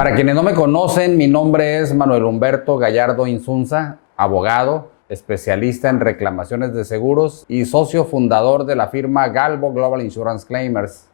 Para quienes no me conocen, mi nombre es Manuel Humberto Gallardo Insunza, abogado, especialista en reclamaciones de seguros y socio fundador de la firma Galvo Global Insurance Claimers.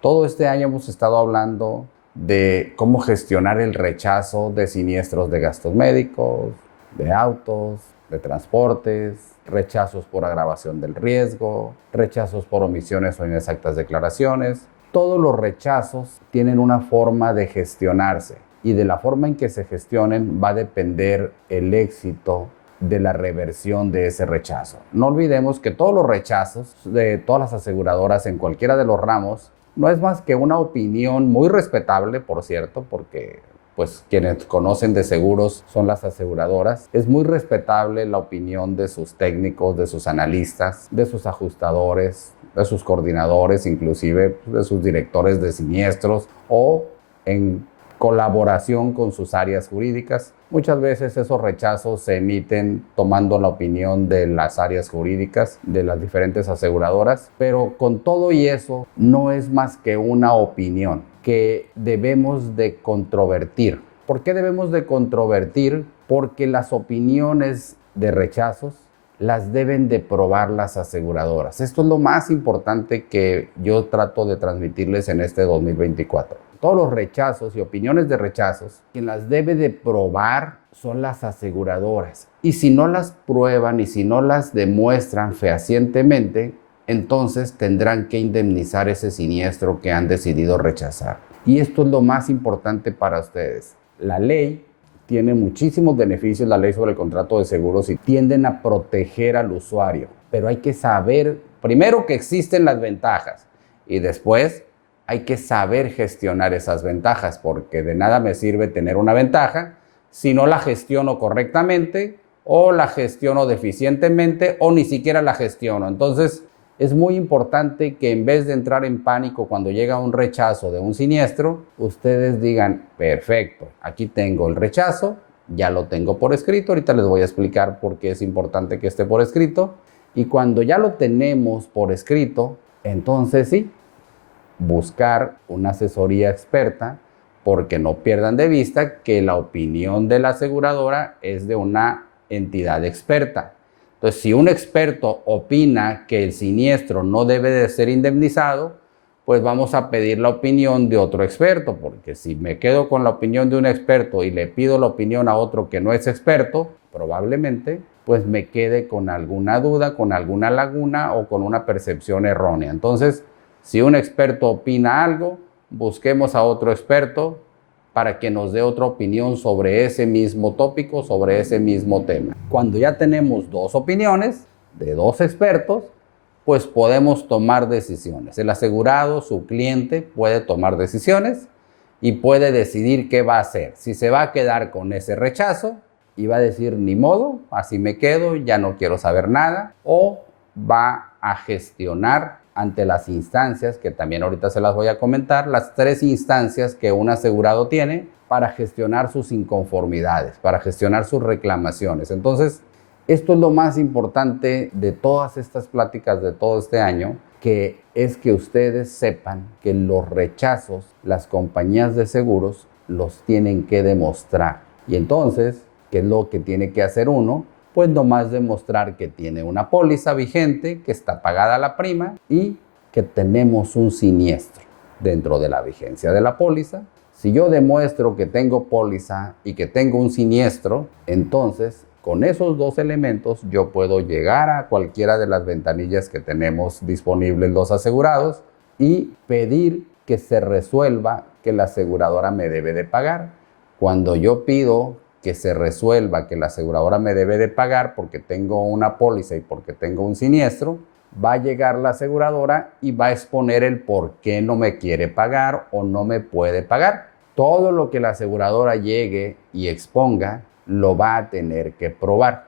Todo este año hemos estado hablando de cómo gestionar el rechazo de siniestros de gastos médicos, de autos, de transportes, rechazos por agravación del riesgo, rechazos por omisiones o inexactas declaraciones. Todos los rechazos tienen una forma de gestionarse y de la forma en que se gestionen va a depender el éxito de la reversión de ese rechazo. No olvidemos que todos los rechazos de todas las aseguradoras en cualquiera de los ramos no es más que una opinión muy respetable, por cierto, porque pues quienes conocen de seguros son las aseguradoras. Es muy respetable la opinión de sus técnicos, de sus analistas, de sus ajustadores, de sus coordinadores, inclusive de sus directores de siniestros o en colaboración con sus áreas jurídicas. Muchas veces esos rechazos se emiten tomando la opinión de las áreas jurídicas de las diferentes aseguradoras, pero con todo y eso no es más que una opinión que debemos de controvertir. ¿Por qué debemos de controvertir? Porque las opiniones de rechazos las deben de probar las aseguradoras. Esto es lo más importante que yo trato de transmitirles en este 2024. Todos los rechazos y opiniones de rechazos, quien las debe de probar son las aseguradoras. Y si no las prueban y si no las demuestran fehacientemente, entonces tendrán que indemnizar ese siniestro que han decidido rechazar. Y esto es lo más importante para ustedes. La ley tiene muchísimos beneficios, la ley sobre el contrato de seguros, y tienden a proteger al usuario. Pero hay que saber, primero, que existen las ventajas y después hay que saber gestionar esas ventajas, porque de nada me sirve tener una ventaja si no la gestiono correctamente o la gestiono deficientemente o ni siquiera la gestiono. Entonces, es muy importante que en vez de entrar en pánico cuando llega un rechazo de un siniestro, ustedes digan, perfecto, aquí tengo el rechazo, ya lo tengo por escrito, ahorita les voy a explicar por qué es importante que esté por escrito, y cuando ya lo tenemos por escrito, entonces sí, buscar una asesoría experta, porque no pierdan de vista que la opinión de la aseguradora es de una entidad experta. Entonces, si un experto opina que el siniestro no debe de ser indemnizado, pues vamos a pedir la opinión de otro experto, porque si me quedo con la opinión de un experto y le pido la opinión a otro que no es experto, probablemente pues me quede con alguna duda, con alguna laguna o con una percepción errónea. Entonces, si un experto opina algo, busquemos a otro experto para que nos dé otra opinión sobre ese mismo tópico, sobre ese mismo tema. Cuando ya tenemos dos opiniones de dos expertos, pues podemos tomar decisiones. El asegurado, su cliente, puede tomar decisiones y puede decidir qué va a hacer. Si se va a quedar con ese rechazo y va a decir, ni modo, así me quedo, ya no quiero saber nada, o va a gestionar ante las instancias, que también ahorita se las voy a comentar, las 3 instancias que un asegurado tiene para gestionar sus inconformidades, para gestionar sus reclamaciones. Entonces, esto es lo más importante de todas estas pláticas de todo este año, que es que ustedes sepan que los rechazos, las compañías de seguros los tienen que demostrar. Y entonces, ¿qué es lo que tiene que hacer uno? Pues nomás demostrar que tiene una póliza vigente, que está pagada la prima y que tenemos un siniestro dentro de la vigencia de la póliza. Si yo demuestro que tengo póliza y que tengo un siniestro, entonces con esos 2 elementos yo puedo llegar a cualquiera de las ventanillas que tenemos disponibles los asegurados y pedir que se resuelva que la aseguradora me debe de pagar. Cuando yo pido que se resuelva que la aseguradora me debe de pagar porque tengo una póliza y porque tengo un siniestro, va a llegar la aseguradora y va a exponer el por qué no me quiere pagar o no me puede pagar. Todo lo que la aseguradora llegue y exponga lo va a tener que probar.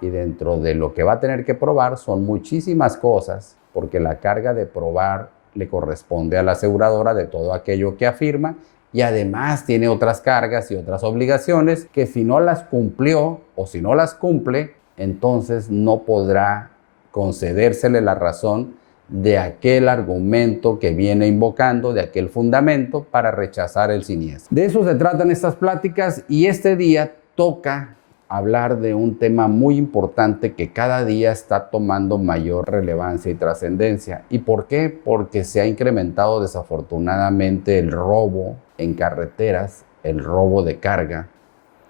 Y dentro de lo que va a tener que probar son muchísimas cosas, porque la carga de probar le corresponde a la aseguradora de todo aquello que afirma, y además tiene otras cargas y otras obligaciones que si no las cumplió o si no las cumple, entonces no podrá concedérsele la razón de aquel argumento que viene invocando, de aquel fundamento para rechazar el siniestro. De eso se tratan estas pláticas y este día toca hablar de un tema muy importante que cada día está tomando mayor relevancia y trascendencia. ¿Y por qué? Porque se ha incrementado desafortunadamente el robo en carreteras, el robo de carga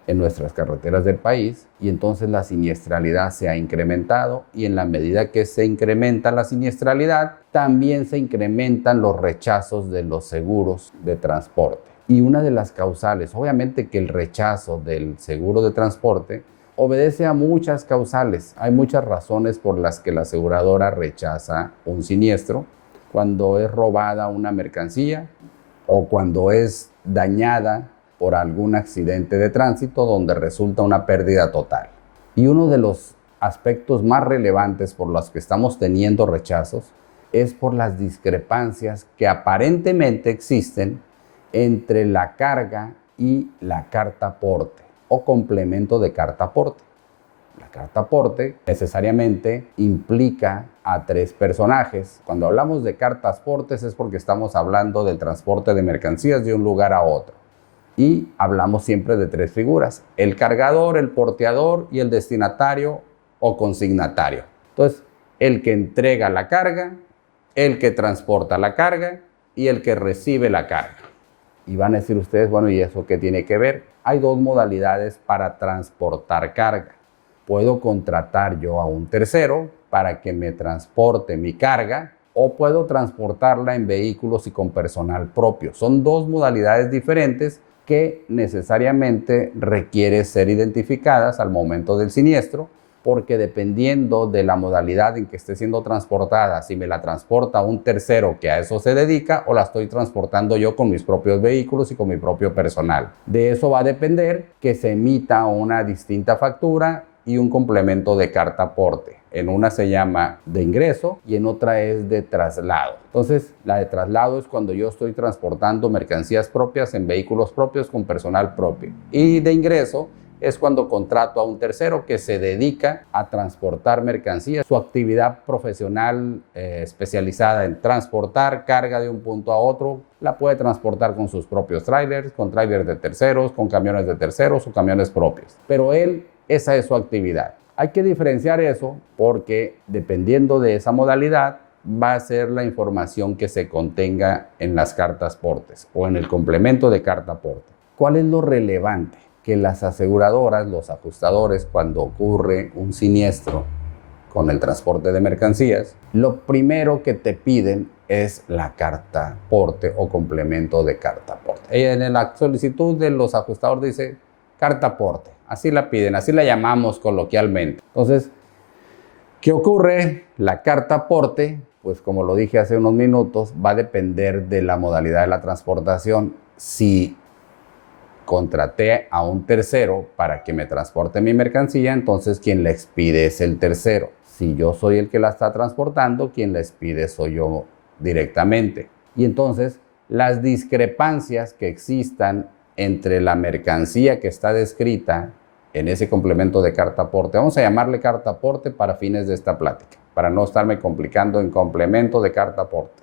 en nuestras carreteras del país, y entonces la siniestralidad se ha incrementado, y en la medida que se incrementa la siniestralidad, también se incrementan los rechazos de los seguros de transporte. Y una de las causales, obviamente que el rechazo del seguro de transporte obedece a muchas causales. Hay muchas razones por las que la aseguradora rechaza un siniestro: cuando es robada una mercancía o cuando es dañada por algún accidente de tránsito donde resulta una pérdida total. Y uno de los aspectos más relevantes por los que estamos teniendo rechazos es por las discrepancias que aparentemente existen entre la carga y la carta aporte o complemento de carta aporte. La carta aporte necesariamente implica a tres personajes. Cuando hablamos de cartas aportes es porque estamos hablando del transporte de mercancías de un lugar a otro. Y hablamos siempre de tres figuras: el cargador, el porteador y el destinatario o consignatario. Entonces, el que entrega la carga, el que transporta la carga y el que recibe la carga. Y van a decir ustedes, bueno, ¿y eso qué tiene que ver? Hay dos modalidades para transportar carga. Puedo contratar yo a un tercero para que me transporte mi carga, o puedo transportarla en vehículos y con personal propio. Son dos modalidades diferentes que necesariamente requieren ser identificadas al momento del siniestro, porque dependiendo de la modalidad en que esté siendo transportada, si me la transporta un tercero que a eso se dedica o la estoy transportando yo con mis propios vehículos y con mi propio personal. De eso va a depender que se emita una distinta factura y un complemento de carta aporte. En una se llama de ingreso y en otra es de traslado. Entonces, la de traslado es cuando yo estoy transportando mercancías propias en vehículos propios con personal propio. Y de ingreso es cuando contrato a un tercero que se dedica a transportar mercancías. Su actividad profesional especializada en transportar carga de un punto a otro, la puede transportar con sus propios trailers, con trailers de terceros, con camiones de terceros o camiones propios. Pero esa es su actividad. Hay que diferenciar eso porque dependiendo de esa modalidad va a ser la información que se contenga en las cartas aportes o en el complemento de carta aporte. ¿Cuál es lo relevante? Que las aseguradoras, los ajustadores, cuando ocurre un siniestro con el transporte de mercancías, lo primero que te piden es la carta aporte o complemento de carta aporte. En la solicitud de los ajustadores dice carta aporte, así la piden, así la llamamos coloquialmente. Entonces, ¿qué ocurre? La carta aporte, pues como lo dije hace unos minutos, va a depender de la modalidad de la transportación. Si contraté a un tercero para que me transporte mi mercancía, entonces quien la expide es el tercero. Si yo soy el que la está transportando, quien la expide soy yo directamente. Y entonces las discrepancias que existan entre la mercancía que está descrita en ese complemento de carta aporte, vamos a llamarle carta aporte para fines de esta plática, para no estarme complicando en complemento de carta aporte.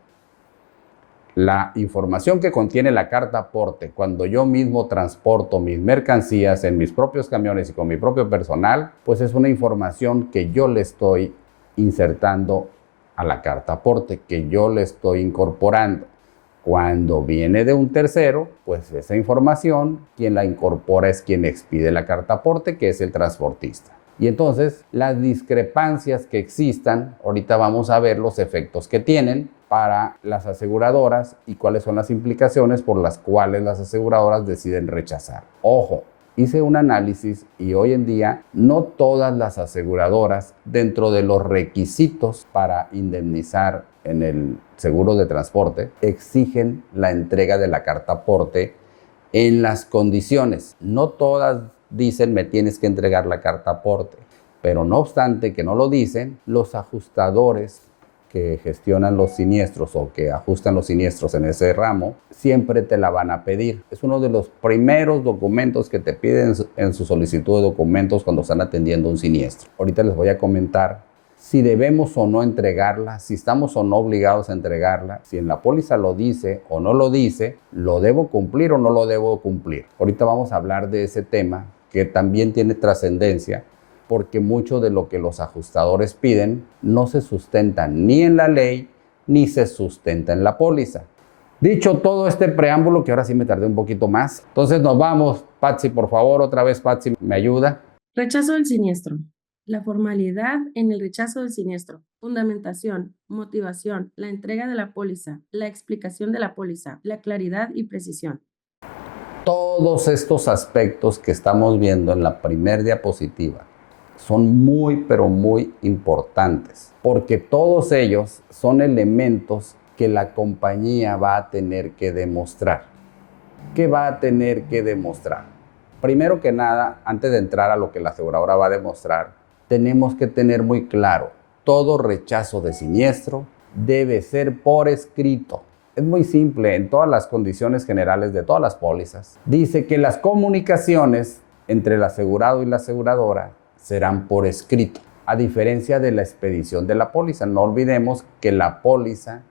La información que contiene la carta aporte cuando yo mismo transporto mis mercancías en mis propios camiones y con mi propio personal, pues es una información que yo le estoy insertando a la carta aporte, que yo le estoy incorporando. Cuando viene de un tercero, pues esa información, quien la incorpora es quien expide la carta aporte, que es el transportista. Y entonces, las discrepancias que existan, ahorita vamos a ver los efectos que tienen para las aseguradoras y cuáles son las implicaciones por las cuales las aseguradoras deciden rechazar. Ojo, hice un análisis y hoy en día no todas las aseguradoras, dentro de los requisitos para indemnizar en el seguro de transporte, exigen la entrega de la carta aporte en las condiciones. No todas dicen me tienes que entregar la carta aporte, pero no obstante que no lo dicen, los ajustadores que gestionan los siniestros o que ajustan los siniestros en ese ramo, siempre te la van a pedir. Es uno de los primeros documentos que te piden en su solicitud de documentos cuando están atendiendo un siniestro. Ahorita les voy a comentar si debemos o no entregarla, si estamos o no obligados a entregarla, si en la póliza lo dice o no lo dice, ¿lo debo cumplir o no lo debo cumplir? Ahorita vamos a hablar de ese tema que también tiene trascendencia, porque mucho de lo que los ajustadores piden no se sustenta ni en la ley ni se sustenta en la póliza. Dicho todo este preámbulo, que ahora sí me tardé un poquito más, entonces nos vamos. Patsy, por favor, otra vez Patsy, ¿me ayuda? Rechazo del siniestro. La formalidad en el rechazo del siniestro. Fundamentación, motivación, la entrega de la póliza, la explicación de la póliza, la claridad y precisión. Todos estos aspectos que estamos viendo en la primera diapositiva son muy, pero muy importantes, porque todos ellos son elementos que la compañía va a tener que demostrar. ¿Qué va a tener que demostrar? Primero que nada, antes de entrar a lo que la aseguradora va a demostrar, tenemos que tener muy claro, todo rechazo de siniestro debe ser por escrito. Es muy simple, en todas las condiciones generales de todas las pólizas, dice que las comunicaciones entre el asegurado y la aseguradora serán por escrito, a diferencia de la expedición de la póliza. No olvidemos que la póliza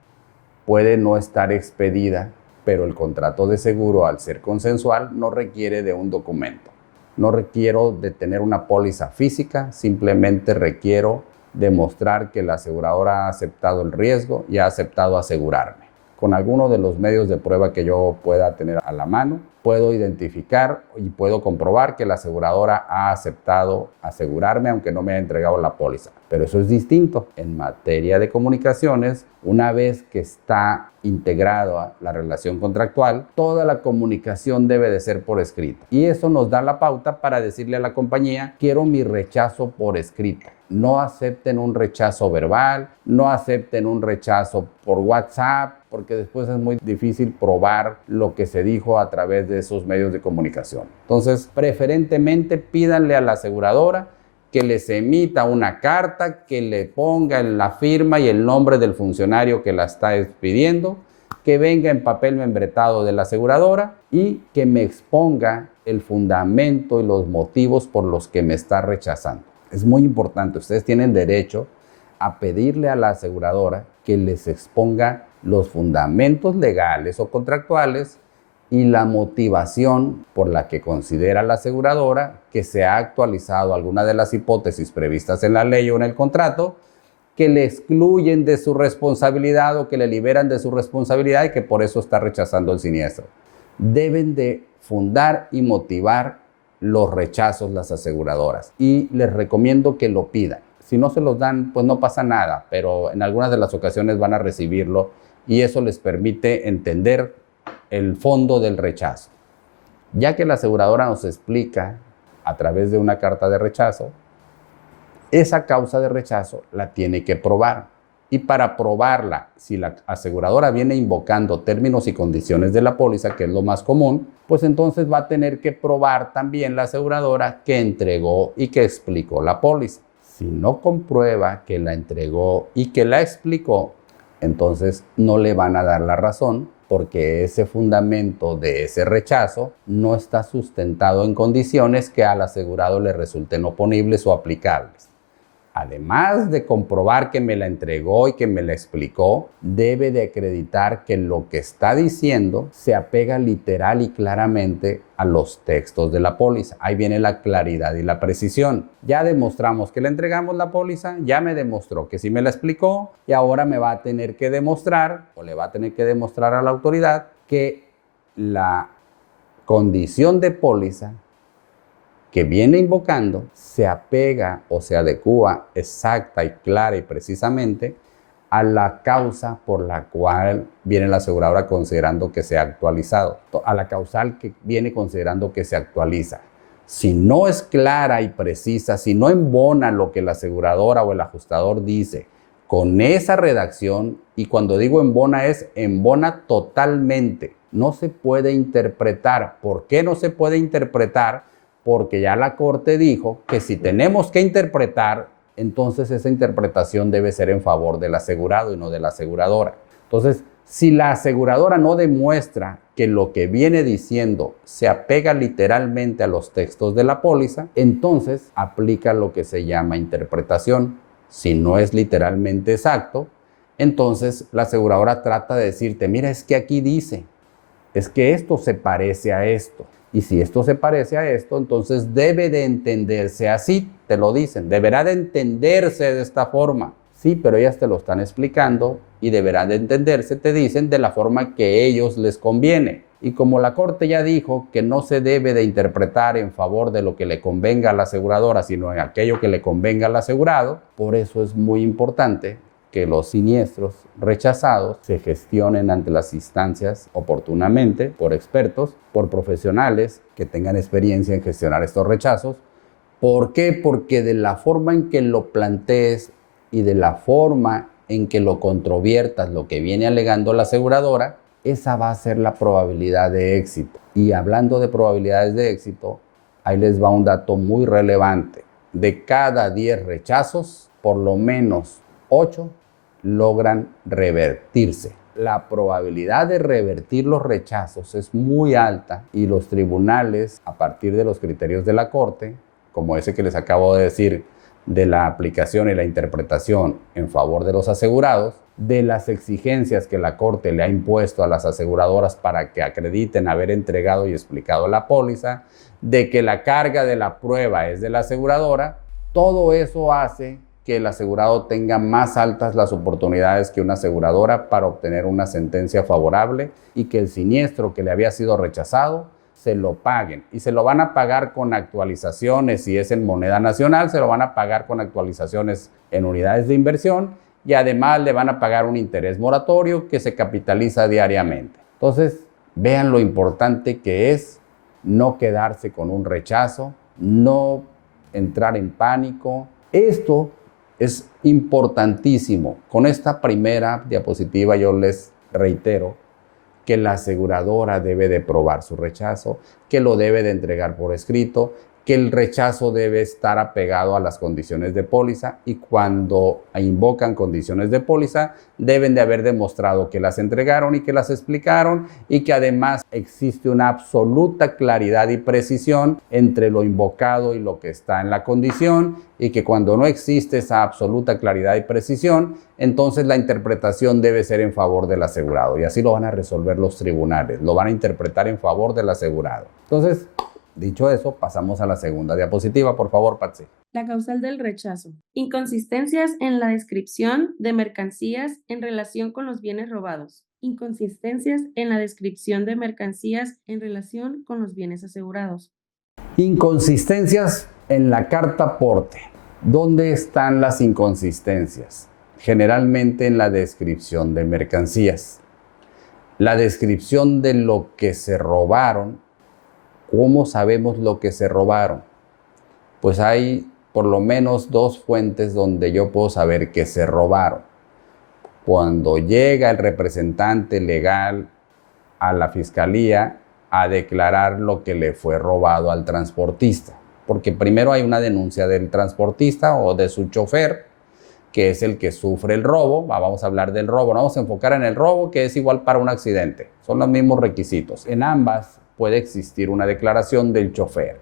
puede no estar expedida, pero el contrato de seguro, al ser consensual, no requiere de un documento. No requiero de tener una póliza física, simplemente requiero demostrar que la aseguradora ha aceptado el riesgo y ha aceptado asegurarme. Con alguno de los medios de prueba que yo pueda tener a la mano, puedo identificar y puedo comprobar que la aseguradora ha aceptado asegurarme aunque no me haya entregado la póliza. Pero eso es distinto. En materia de comunicaciones, una vez que está integrada la relación contractual, toda la comunicación debe de ser por escrito. Y eso nos da la pauta para decirle a la compañía, quiero mi rechazo por escrito. No acepten un rechazo verbal, no acepten un rechazo por WhatsApp, porque después es muy difícil probar lo que se dijo a través de esos medios de comunicación. Entonces, preferentemente pídanle a la aseguradora que les emita una carta, que le ponga la firma y el nombre del funcionario que la está expidiendo, que venga en papel membretado de la aseguradora y que me exponga el fundamento y los motivos por los que me está rechazando. Es muy importante, ustedes tienen derecho a pedirle a la aseguradora que les exponga los fundamentos legales o contractuales y la motivación por la que considera la aseguradora que se ha actualizado alguna de las hipótesis previstas en la ley o en el contrato que le excluyen de su responsabilidad o que le liberan de su responsabilidad y que por eso está rechazando el siniestro. Deben de fundar y motivar los rechazos las aseguradoras y les recomiendo que lo pidan. Si no se los dan, pues no pasa nada, pero en algunas de las ocasiones van a recibirlo y eso les permite entender el fondo del rechazo. Ya que la aseguradora nos explica a través de una carta de rechazo, esa causa de rechazo la tiene que probar. Y para probarla, si la aseguradora viene invocando términos y condiciones de la póliza, que es lo más común, pues entonces va a tener que probar también la aseguradora que entregó y que explicó la póliza. Si no comprueba que la entregó y que la explicó, entonces no le van a dar la razón porque ese fundamento de ese rechazo no está sustentado en condiciones que al asegurado le resulten oponibles o aplicables. Además de comprobar que me la entregó y que me la explicó, debe de acreditar que lo que está diciendo se apega literal y claramente a los textos de la póliza. Ahí viene la claridad y la precisión. Ya demostramos que le entregamos la póliza, ya me demostró que sí me la explicó y ahora me va a tener que demostrar o le va a tener que demostrar a la autoridad que la condición de póliza que viene invocando se apega o se adecúa exacta y clara y precisamente a la causa por la cual viene la aseguradora considerando que se ha actualizado, a la causal que viene considerando que se actualiza. Si no es clara y precisa, si no embona lo que la aseguradora o el ajustador dice con esa redacción, y cuando digo embona es embona totalmente, no se puede interpretar. ¿Por qué no se puede interpretar? Porque ya la Corte dijo que si tenemos que interpretar, entonces esa interpretación debe ser en favor del asegurado y no de la aseguradora. Entonces, si la aseguradora no demuestra que lo que viene diciendo se apega literalmente a los textos de la póliza, entonces aplica lo que se llama interpretación. Si no es literalmente exacto, entonces la aseguradora trata de decirte, mira, es que aquí dice, es que esto se parece a esto. Y si esto se parece a esto, entonces debe de entenderse así, te lo dicen, deberá de entenderse de esta forma. Sí, pero ellas te lo están explicando y deberá de entenderse, te dicen, de la forma que a ellos les conviene. Y como la Corte ya dijo que no se debe de interpretar en favor de lo que le convenga a la aseguradora, sino en aquello que le convenga al asegurado, por eso es muy importante que los siniestros rechazados se gestionen ante las instancias oportunamente por expertos, por profesionales que tengan experiencia en gestionar estos rechazos. ¿Por qué? Porque de la forma en que lo plantees y de la forma en que lo controviertas, lo que viene alegando la aseguradora, esa va a ser la probabilidad de éxito. Y hablando de probabilidades de éxito, ahí les va un dato muy relevante. De cada 10 rechazos, por lo menos 8 logran revertirse. La probabilidad de revertir los rechazos es muy alta y los tribunales, a partir de los criterios de la Corte, como ese que les acabo de decir, de la aplicación y la interpretación en favor de los asegurados, de las exigencias que la Corte le ha impuesto a las aseguradoras para que acrediten haber entregado y explicado la póliza, de que la carga de la prueba es de la aseguradora, todo eso hace que el asegurado tenga más altas las oportunidades que una aseguradora para obtener una sentencia favorable y que el siniestro que le había sido rechazado se lo paguen. Y se lo van a pagar con actualizaciones, si es en moneda nacional, se lo van a pagar con actualizaciones en unidades de inversión y además le van a pagar un interés moratorio que se capitaliza diariamente. Entonces, vean lo importante que es no quedarse con un rechazo, no entrar en pánico. Esto es importantísimo. Con esta primera diapositiva yo les reitero que la aseguradora debe de probar su rechazo, que lo debe de entregar por escrito, que el rechazo debe estar apegado a las condiciones de póliza y cuando invocan condiciones de póliza deben de haber demostrado que las entregaron y que las explicaron y que además existe una absoluta claridad y precisión entre lo invocado y lo que está en la condición y que cuando no existe esa absoluta claridad y precisión, entonces la interpretación debe ser en favor del asegurado y así lo van a resolver los tribunales, lo van a interpretar en favor del asegurado. Entonces, dicho eso, pasamos a la segunda diapositiva, por favor, Patsy. La causal del rechazo. Inconsistencias en la descripción de mercancías en relación con los bienes robados. Inconsistencias en la descripción de mercancías en relación con los bienes asegurados. Inconsistencias en la carta aporte. ¿Dónde están las inconsistencias? Generalmente en la descripción de mercancías. La descripción de lo que se robaron. ¿Cómo sabemos lo que se robaron? Pues hay por lo menos 2 fuentes donde yo puedo saber que se robaron. Cuando llega el representante legal a la fiscalía a declarar lo que le fue robado al transportista. Porque primero hay una denuncia del transportista o de su chofer, que es el que sufre el robo. Vamos a hablar del robo, no vamos a enfocar en el robo, que es igual para un accidente. Son los mismos requisitos. En ambas puede existir una declaración del chofer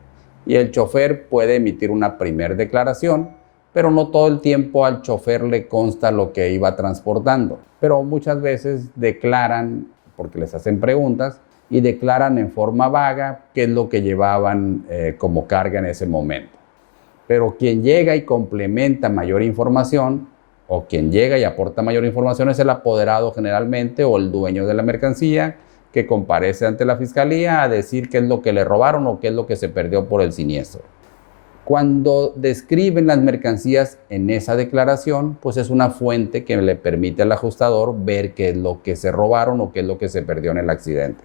y el chofer puede emitir una primera declaración, pero no todo el tiempo al chofer le consta lo que iba transportando. Pero muchas veces declaran, porque les hacen preguntas, y declaran en forma vaga qué es lo que llevaban como carga en ese momento. Pero quien llega y complementa mayor información, o quien llega y aporta mayor información es el apoderado generalmente o el dueño de la mercancía, que comparece ante la fiscalía a decir qué es lo que le robaron o qué es lo que se perdió por el siniestro. Cuando describen las mercancías en esa declaración, pues es una fuente que le permite al ajustador ver qué es lo que se robaron o qué es lo que se perdió en el accidente.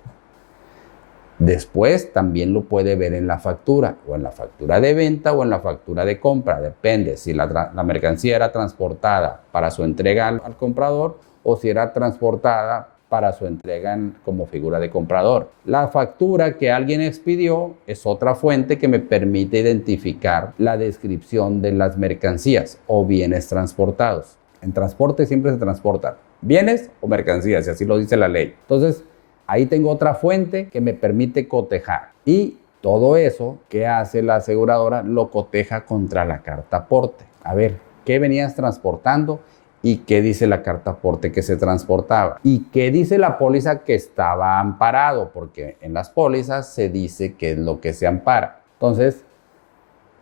Después también lo puede ver en la factura, o en la factura de venta o en la factura de compra, depende si la mercancía era transportada para su entrega al comprador o si era transportada para su entrega como figura de comprador. La factura que alguien expidió es otra fuente que me permite identificar la descripción de las mercancías o bienes transportados. En transporte siempre se transportan bienes o mercancías, y así lo dice la ley. Entonces, ahí tengo otra fuente que me permite cotejar. Y todo eso que hace la aseguradora lo coteja contra la carta aporte. A ver, qué venías transportando y qué dice la carta aporte que se transportaba y qué dice la póliza que estaba amparado, porque en las pólizas se dice qué es lo que se ampara. Entonces,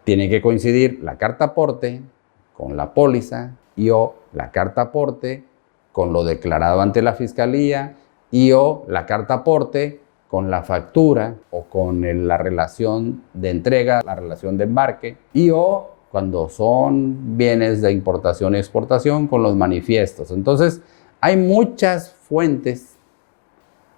tiene que coincidir la carta aporte con la póliza y o la carta aporte con lo declarado ante la fiscalía y o la carta aporte con la factura o con la relación de entrega, la relación de embarque y o cuando son bienes de importación y exportación con los manifiestos. Entonces, hay muchas fuentes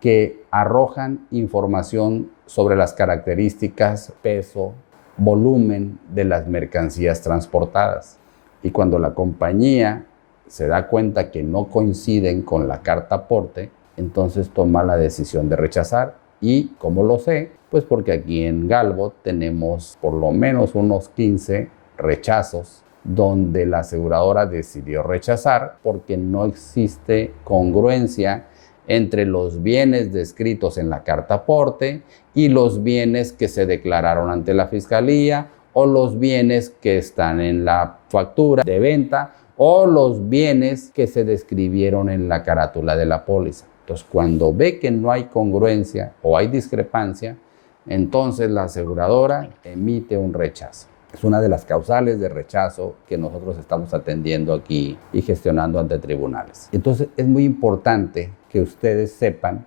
que arrojan información sobre las características, peso, volumen de las mercancías transportadas. Y cuando la compañía se da cuenta que no coinciden con la carta aporte, entonces toma la decisión de rechazar. ¿Y cómo lo sé? Pues porque aquí en Galbot tenemos por lo menos unos 15 rechazos donde la aseguradora decidió rechazar porque no existe congruencia entre los bienes descritos en la carta aporte y los bienes que se declararon ante la fiscalía o los bienes que están en la factura de venta o los bienes que se describieron en la carátula de la póliza. Entonces, cuando ve que no hay congruencia o hay discrepancia, entonces la aseguradora emite un rechazo. Es una de las causales de rechazo que nosotros estamos atendiendo aquí y gestionando ante tribunales. Entonces, es muy importante que ustedes sepan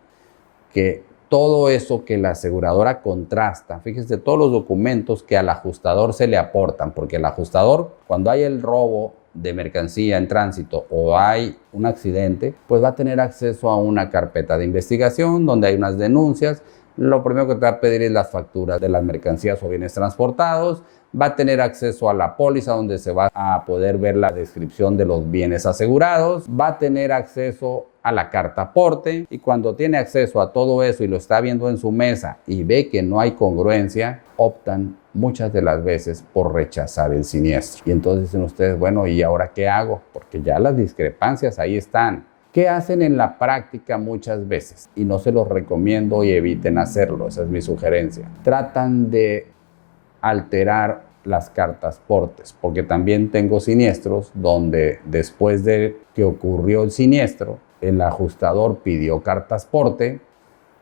que todo eso que la aseguradora contrasta, fíjense, todos los documentos que al ajustador se le aportan, porque el ajustador, cuando hay el robo de mercancía en tránsito o hay un accidente, pues va a tener acceso a una carpeta de investigación donde hay unas denuncias. Lo primero que te va a pedir es las facturas de las mercancías o bienes transportados. Va a tener acceso a la póliza donde se va a poder ver la descripción de los bienes asegurados. Va a tener acceso a la carta aporte y cuando tiene acceso a todo eso y lo está viendo en su mesa y ve que no hay congruencia, optan muchas de las veces por rechazar el siniestro. Y entonces dicen ustedes, bueno, ¿y ahora qué hago? Porque ya las discrepancias ahí están. ¿Qué hacen en la práctica muchas veces? Y no se los recomiendo y eviten hacerlo, esa es mi sugerencia. Tratan de alterar las cartas portes, porque también tengo siniestros donde después de que ocurrió el siniestro, el ajustador pidió cartas porte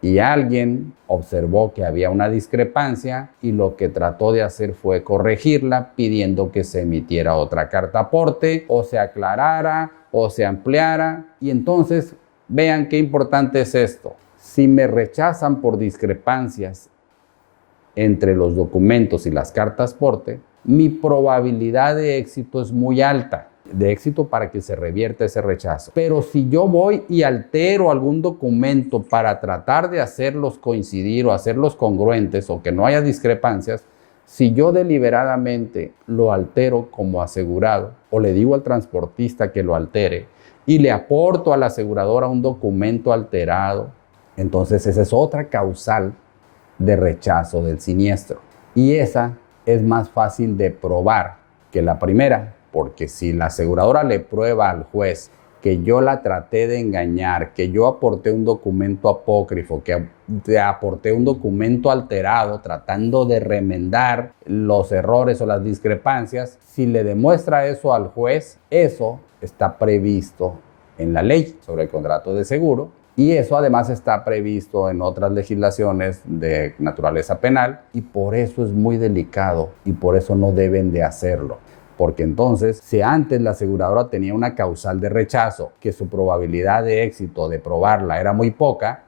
y alguien observó que había una discrepancia y lo que trató de hacer fue corregirla pidiendo que se emitiera otra carta aporte o se aclarara o se ampliara. Y entonces vean qué importante es esto. Si me rechazan por discrepancias entre los documentos y las cartas porte, mi probabilidad de éxito es muy alta, de éxito para que se revierta ese rechazo. Pero si yo voy y altero algún documento para tratar de hacerlos coincidir o hacerlos congruentes o que no haya discrepancias, si yo deliberadamente lo altero como asegurado o le digo al transportista que lo altere y le aporto a la aseguradora un documento alterado, entonces esa es otra causal de rechazo del siniestro. Y esa es más fácil de probar que la primera, porque si la aseguradora le prueba al juez que yo la traté de engañar, que yo aporté un documento apócrifo, que aporté un documento alterado tratando de remendar los errores o las discrepancias, si le demuestra eso al juez, eso está previsto en la ley sobre el contrato de seguro. Y eso además está previsto en otras legislaciones de naturaleza penal y por eso es muy delicado y por eso no deben de hacerlo. Porque entonces, si antes la aseguradora tenía una causal de rechazo, que su probabilidad de éxito de probarla era muy poca,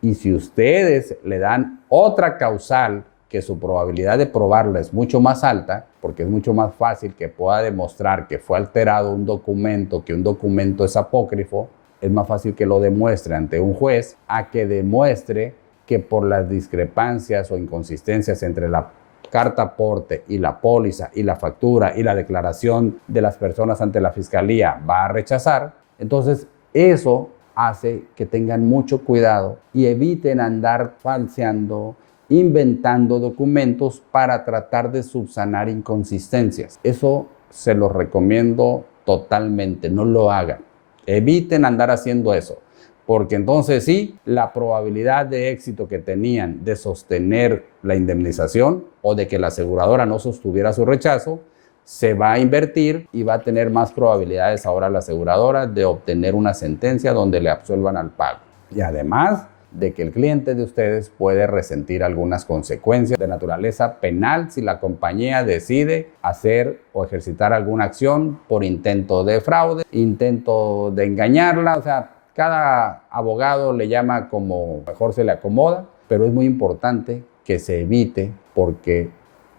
y si ustedes le dan otra causal que su probabilidad de probarla es mucho más alta, porque es mucho más fácil que pueda demostrar que fue alterado un documento, que un documento es apócrifo, es más fácil que lo demuestre ante un juez a que demuestre que por las discrepancias o inconsistencias entre la carta aporte y la póliza y la factura y la declaración de las personas ante la fiscalía va a rechazar. Entonces eso hace que tengan mucho cuidado y eviten andar falseando, inventando documentos para tratar de subsanar inconsistencias. Eso se los recomiendo totalmente, no lo hagan. Eviten andar haciendo eso, porque entonces sí, la probabilidad de éxito que tenían de sostener la indemnización o de que la aseguradora no sostuviera su rechazo se va a invertir y va a tener más probabilidades ahora la aseguradora de obtener una sentencia donde le absuelvan al pago. Y además de que el cliente de ustedes puede resentir algunas consecuencias de naturaleza penal si la compañía decide hacer o ejercitar alguna acción por intento de fraude, intento de engañarla. O sea, cada abogado le llama como mejor se le acomoda, pero es muy importante que se evite, porque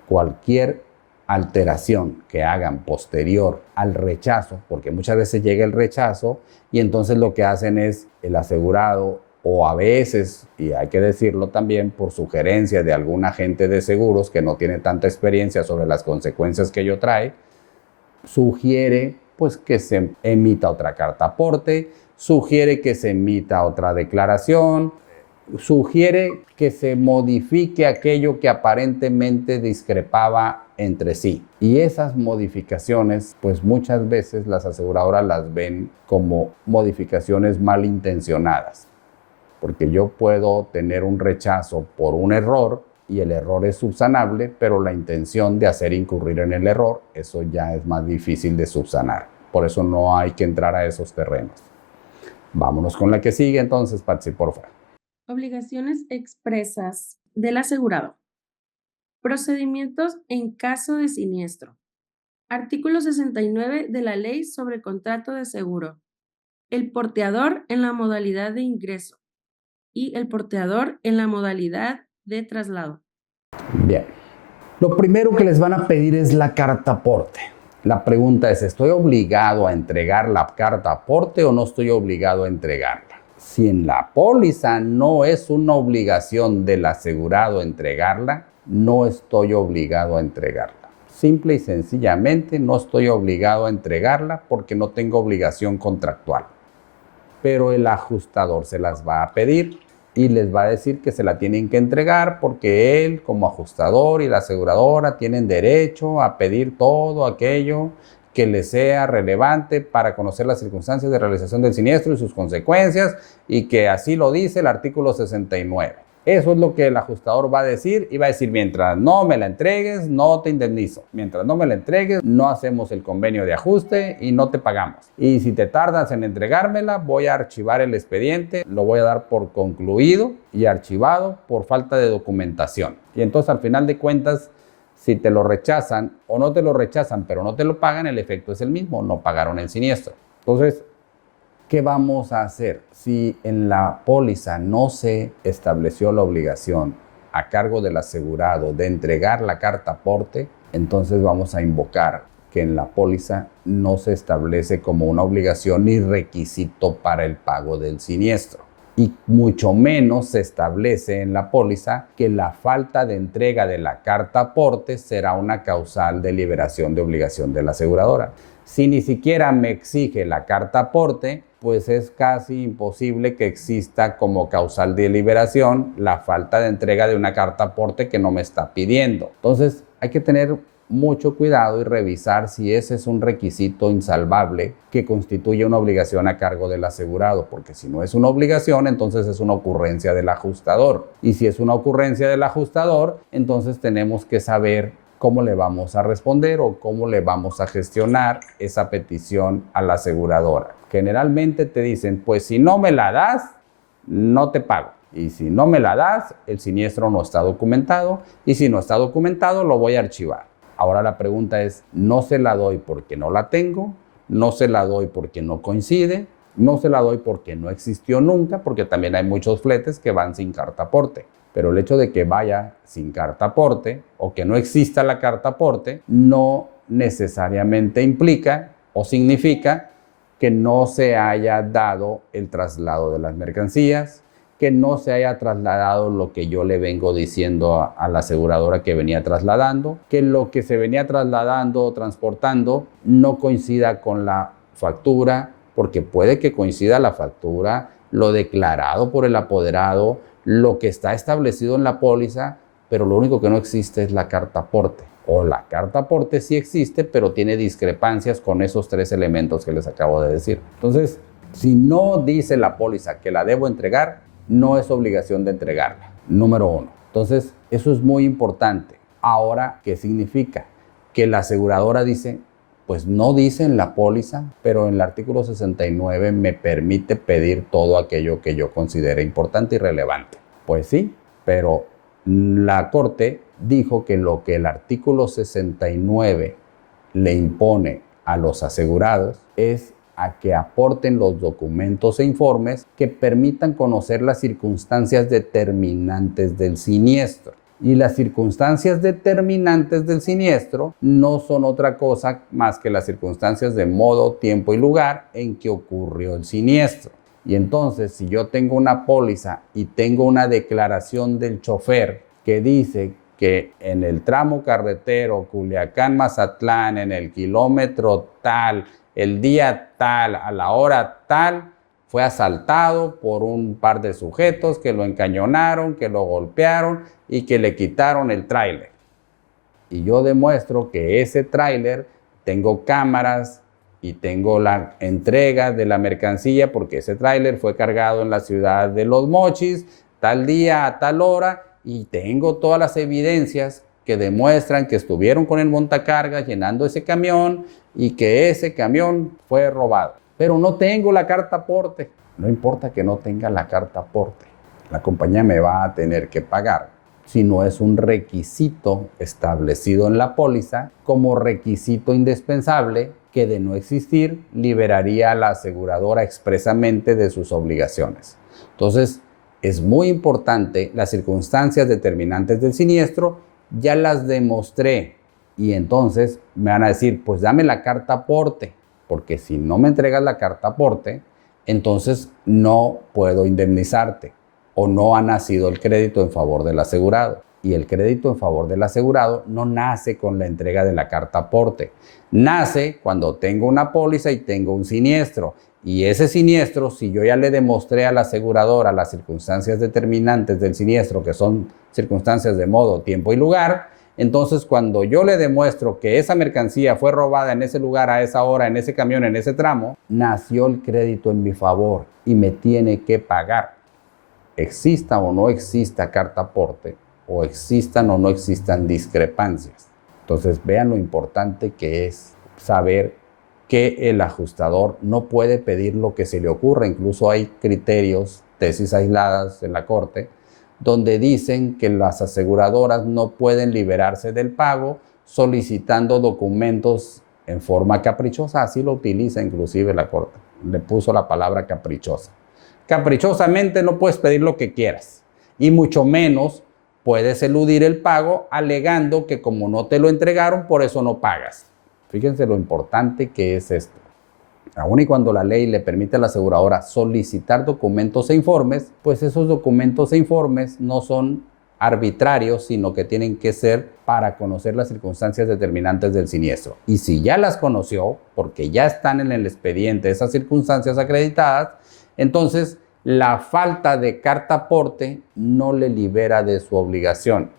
cualquier alteración que hagan posterior al rechazo, porque muchas veces llega el rechazo y entonces lo que hacen es el asegurado, o a veces, y hay que decirlo también, por sugerencia de algún agente de seguros que no tiene tanta experiencia sobre las consecuencias que ello trae, sugiere pues que se emita otra carta aporte, sugiere que se emita otra declaración, sugiere que se modifique aquello que aparentemente discrepaba entre sí. Y esas modificaciones, pues muchas veces las aseguradoras las ven como modificaciones malintencionadas. Porque yo puedo tener un rechazo por un error y el error es subsanable, pero la intención de hacer incurrir en el error, eso ya es más difícil de subsanar. Por eso no hay que entrar a esos terrenos. Vámonos con la que sigue entonces, Patsy, por favor. Obligaciones expresas del asegurado. Procedimientos en caso de siniestro. Artículo 69 de la Ley sobre Contrato de Seguro. El porteador en la modalidad de ingreso y el porteador en la modalidad de traslado. Bien. Lo primero que les van a pedir es la carta aporte. La pregunta es, ¿estoy obligado a entregar la carta aporte o no estoy obligado a entregarla? Si en la póliza no es una obligación del asegurado entregarla, no estoy obligado a entregarla. Simple y sencillamente no estoy obligado a entregarla porque no tengo obligación contractual. Pero el ajustador se las va a pedir y les va a decir que se la tienen que entregar porque él, como ajustador, y la aseguradora tienen derecho a pedir todo aquello que les sea relevante para conocer las circunstancias de realización del siniestro y sus consecuencias, y que así lo dice el artículo 69. Eso es lo que el ajustador va a decir, y va a decir: mientras no me la entregues, no te indemnizo. Mientras no me la entregues, no hacemos el convenio de ajuste y no te pagamos. Y si te tardas en entregármela, voy a archivar el expediente, lo voy a dar por concluido y archivado por falta de documentación. Y entonces, al final de cuentas, si te lo rechazan o no te lo rechazan, pero no te lo pagan, el efecto es el mismo: no pagaron el siniestro. Entonces, ¿qué vamos a hacer? Si en la póliza no se estableció la obligación a cargo del asegurado de entregar la carta aporte, entonces vamos a invocar que en la póliza no se establece como una obligación ni requisito para el pago del siniestro. Y mucho menos se establece en la póliza que la falta de entrega de la carta aporte será una causal de liberación de obligación de la aseguradora. Si ni siquiera me exige la carta aporte, pues es casi imposible que exista como causal de liberación la falta de entrega de una carta aporte que no me está pidiendo. Entonces hay que tener mucho cuidado y revisar si ese es un requisito insalvable que constituye una obligación a cargo del asegurado, porque si no es una obligación, entonces es una ocurrencia del ajustador. Y si es una ocurrencia del ajustador, entonces tenemos que saber cómo le vamos a responder o cómo le vamos a gestionar esa petición a la aseguradora. Generalmente te dicen: pues si no me la das, no te pago. Y si no me la das, el siniestro no está documentado. Y si no está documentado, lo voy a archivar. Ahora la pregunta es: ¿no se la doy porque no la tengo? ¿No se la doy porque no coincide? ¿No se la doy porque no existió nunca? Porque también hay muchos fletes que van sin carta aporte. Pero el hecho de que vaya sin carta aporte o que no exista la carta aporte no necesariamente implica o significa que no se haya dado el traslado de las mercancías, que no se haya trasladado lo que yo le vengo diciendo a la aseguradora que venía trasladando, que lo que se venía trasladando o transportando no coincida con la factura, porque puede que coincida la factura, lo declarado por el apoderado, lo que está establecido en la póliza, pero lo único que no existe es la carta aporte. O la carta aporte sí existe, pero tiene discrepancias con esos tres elementos que les acabo de decir. Entonces, si no dice la póliza que la debo entregar, no es obligación de entregarla. Número uno. Entonces, eso es muy importante. Ahora, ¿qué significa? que la aseguradora dice, pues no dice en la póliza, pero en el artículo 69 me permite pedir todo aquello que yo considere importante y relevante. Pues sí, pero la Corte dijo que lo que el artículo 69 le impone a los asegurados es a que aporten los documentos e informes que permitan conocer las circunstancias determinantes del siniestro. Y las circunstancias determinantes del siniestro no son otra cosa más que las circunstancias de modo, tiempo y lugar en que ocurrió el siniestro. Y entonces, si yo tengo una póliza y tengo una declaración del chofer que dice que en el tramo carretero Culiacán-Mazatlán, en el kilómetro tal, el día tal, a la hora tal, fue asaltado por un par de sujetos que lo encañonaron, que lo golpearon y que le quitaron el tráiler. Y yo demuestro que ese tráiler, tengo cámaras y tengo la entrega de la mercancía porque ese tráiler fue cargado en la ciudad de Los Mochis, tal día a tal hora, y tengo todas las evidencias que demuestran que estuvieron con el montacargas llenando ese camión y que ese camión fue robado. Pero no tengo la carta aporte. No importa que no tenga la carta aporte. La compañía me va a tener que pagar si no es un requisito establecido en la póliza como requisito indispensable que, de no existir, liberaría a la aseguradora expresamente de sus obligaciones. Entonces, es muy importante, las circunstancias determinantes del siniestro ya las demostré, y entonces me van a decir, pues dame la carta aporte, porque si no me entregas la carta aporte, entonces no puedo indemnizarte o no ha nacido el crédito en favor del asegurado. Y el crédito en favor del asegurado no nace con la entrega de la carta aporte. Nace cuando tengo una póliza y tengo un siniestro. Y ese siniestro, si yo ya le demostré a la aseguradora las circunstancias determinantes del siniestro, que son circunstancias de modo, tiempo y lugar, entonces cuando yo le demuestro que esa mercancía fue robada en ese lugar, a esa hora, en ese camión, en ese tramo, nació el crédito en mi favor y me tiene que pagar. Exista o no exista carta aporte, o existan o no existan discrepancias. Entonces vean lo importante que es saber que el ajustador no puede pedir lo que se le ocurra. Incluso hay criterios, tesis aisladas en la Corte, donde dicen que las aseguradoras no pueden liberarse del pago solicitando documentos en forma caprichosa. Así lo utiliza inclusive la Corte. Le puso la palabra caprichosa. Caprichosamente no puedes pedir lo que quieras, y mucho menos puedes eludir el pago alegando que como no te lo entregaron, por eso no pagas. Fíjense lo importante que es esto. Aun y cuando la ley le permite a la aseguradora solicitar documentos e informes, pues esos documentos e informes no son arbitrarios, sino que tienen que ser para conocer las circunstancias determinantes del siniestro. Y si ya las conoció, porque ya están en el expediente esas circunstancias acreditadas, entonces la falta de carta aporte no le libera de su obligación.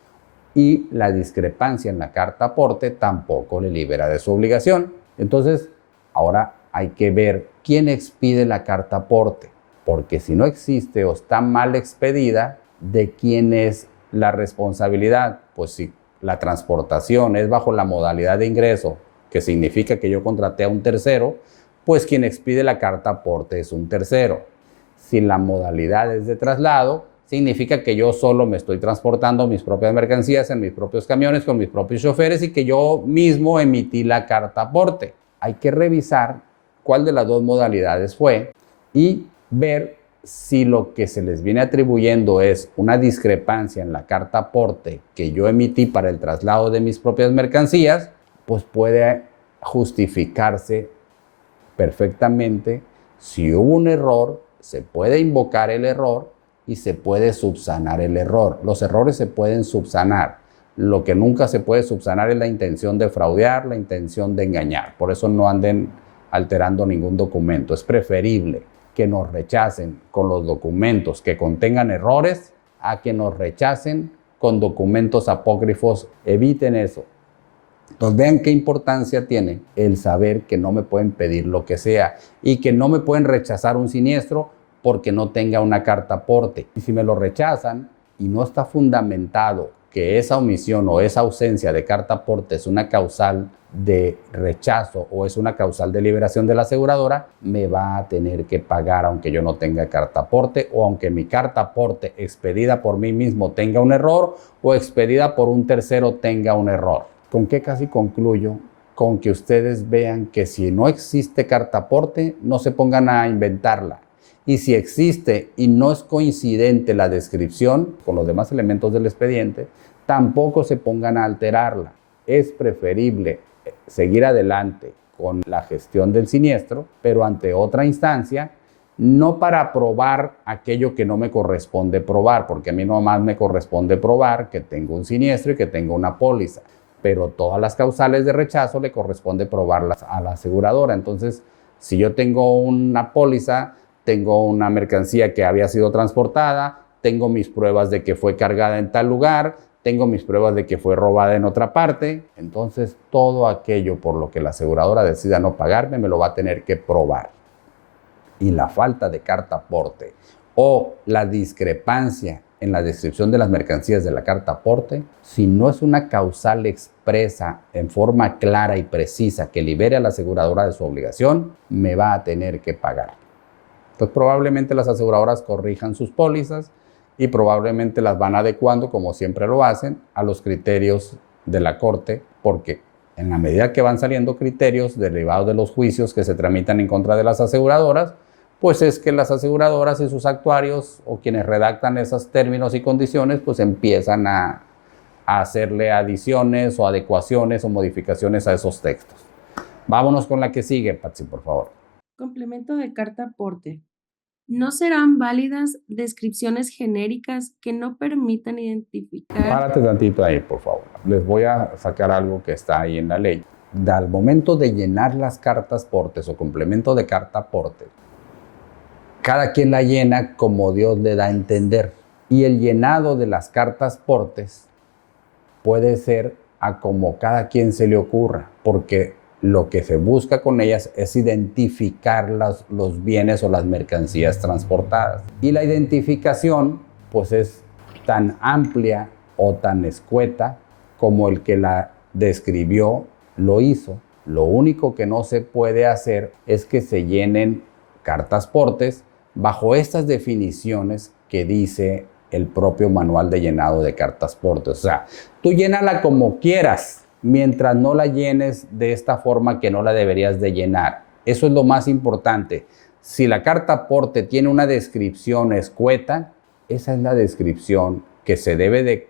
Y la discrepancia en la carta aporte tampoco le libera de su obligación. Entonces, ahora hay que ver quién expide la carta aporte, porque si no existe o está mal expedida, ¿de quién es la responsabilidad? Pues si la transportación es bajo la modalidad de ingreso, que significa que yo contraté a un tercero, pues quien expide la carta aporte es un tercero. Si la modalidad es de traslado, significa que yo solo me estoy transportando mis propias mercancías en mis propios camiones con mis propios choferes y que yo mismo emití la carta aporte. Hay que revisar cuál de las dos modalidades fue y ver si lo que se les viene atribuyendo es una discrepancia en la carta aporte que yo emití para el traslado de mis propias mercancías, pues puede justificarse perfectamente. Si hubo un error, se puede invocar el error y se puede subsanar el error. Los errores se pueden subsanar. Lo que nunca se puede subsanar es la intención de fraudear, la intención de engañar. Por eso no anden alterando ningún documento. Es preferible que nos rechacen con los documentos que contengan errores a que nos rechacen con documentos apócrifos. Eviten eso. Entonces vean qué importancia tiene el saber que no me pueden pedir lo que sea y que no me pueden rechazar un siniestro porque no tenga una carta aporte. Y si me lo rechazan y no está fundamentado que esa omisión o esa ausencia de carta aporte es una causal de rechazo o es una causal de liberación de la aseguradora, me va a tener que pagar aunque yo no tenga carta aporte o aunque mi carta aporte expedida por mí mismo tenga un error o expedida por un tercero tenga un error. ¿Con qué casi concluyo? Con que ustedes vean que si no existe carta aporte, no se pongan a inventarla. Y si existe y no es coincidente la descripción con los demás elementos del expediente, tampoco se pongan a alterarla. Es preferible seguir adelante con la gestión del siniestro, pero ante otra instancia, no para probar aquello que no me corresponde probar, porque a mí nomás me corresponde probar que tengo un siniestro y que tengo una póliza, pero todas las causales de rechazo le corresponde probarlas a la aseguradora. Entonces, si yo tengo una póliza, tengo una mercancía que había sido transportada, tengo mis pruebas de que fue cargada en tal lugar, tengo mis pruebas de que fue robada en otra parte, entonces todo aquello por lo que la aseguradora decida no pagarme me lo va a tener que probar. Y la falta de carta aporte o la discrepancia en la descripción de las mercancías de la carta aporte, si no es una causal expresa en forma clara y precisa que libere a la aseguradora de su obligación, me va a tener que pagar. Entonces probablemente las aseguradoras corrijan sus pólizas y probablemente las van adecuando, como siempre lo hacen, a los criterios de la Corte, porque en la medida que van saliendo criterios derivados de los juicios que se tramitan en contra de las aseguradoras, pues es que las aseguradoras y sus actuarios o quienes redactan esos términos y condiciones, pues empiezan a hacerle adiciones o adecuaciones o modificaciones a esos textos. Vámonos con la que sigue, Patsy, por favor. Complemento de carta aporte. No serán válidas descripciones genéricas que no permitan identificar. Párate tantito ahí, por favor. Les voy a sacar algo que está ahí en la ley. Al momento de llenar las cartas portes o complemento de carta aporte, cada quien la llena como Dios le da a entender. Y el llenado de las cartas portes puede ser a como cada quien se le ocurra, porque lo que se busca con ellas es identificar los bienes o las mercancías transportadas. Y la identificación, pues, es tan amplia o tan escueta como el que la describió lo hizo. Lo único que no se puede hacer es que se llenen cartas portes bajo estas definiciones que dice el propio manual de llenado de cartas portes. O sea, tú llénala como quieras, mientras no la llenes de esta forma que no la deberías de llenar. Eso es lo más importante. Si la carta aporte tiene una descripción escueta, esa es la descripción que se debe de,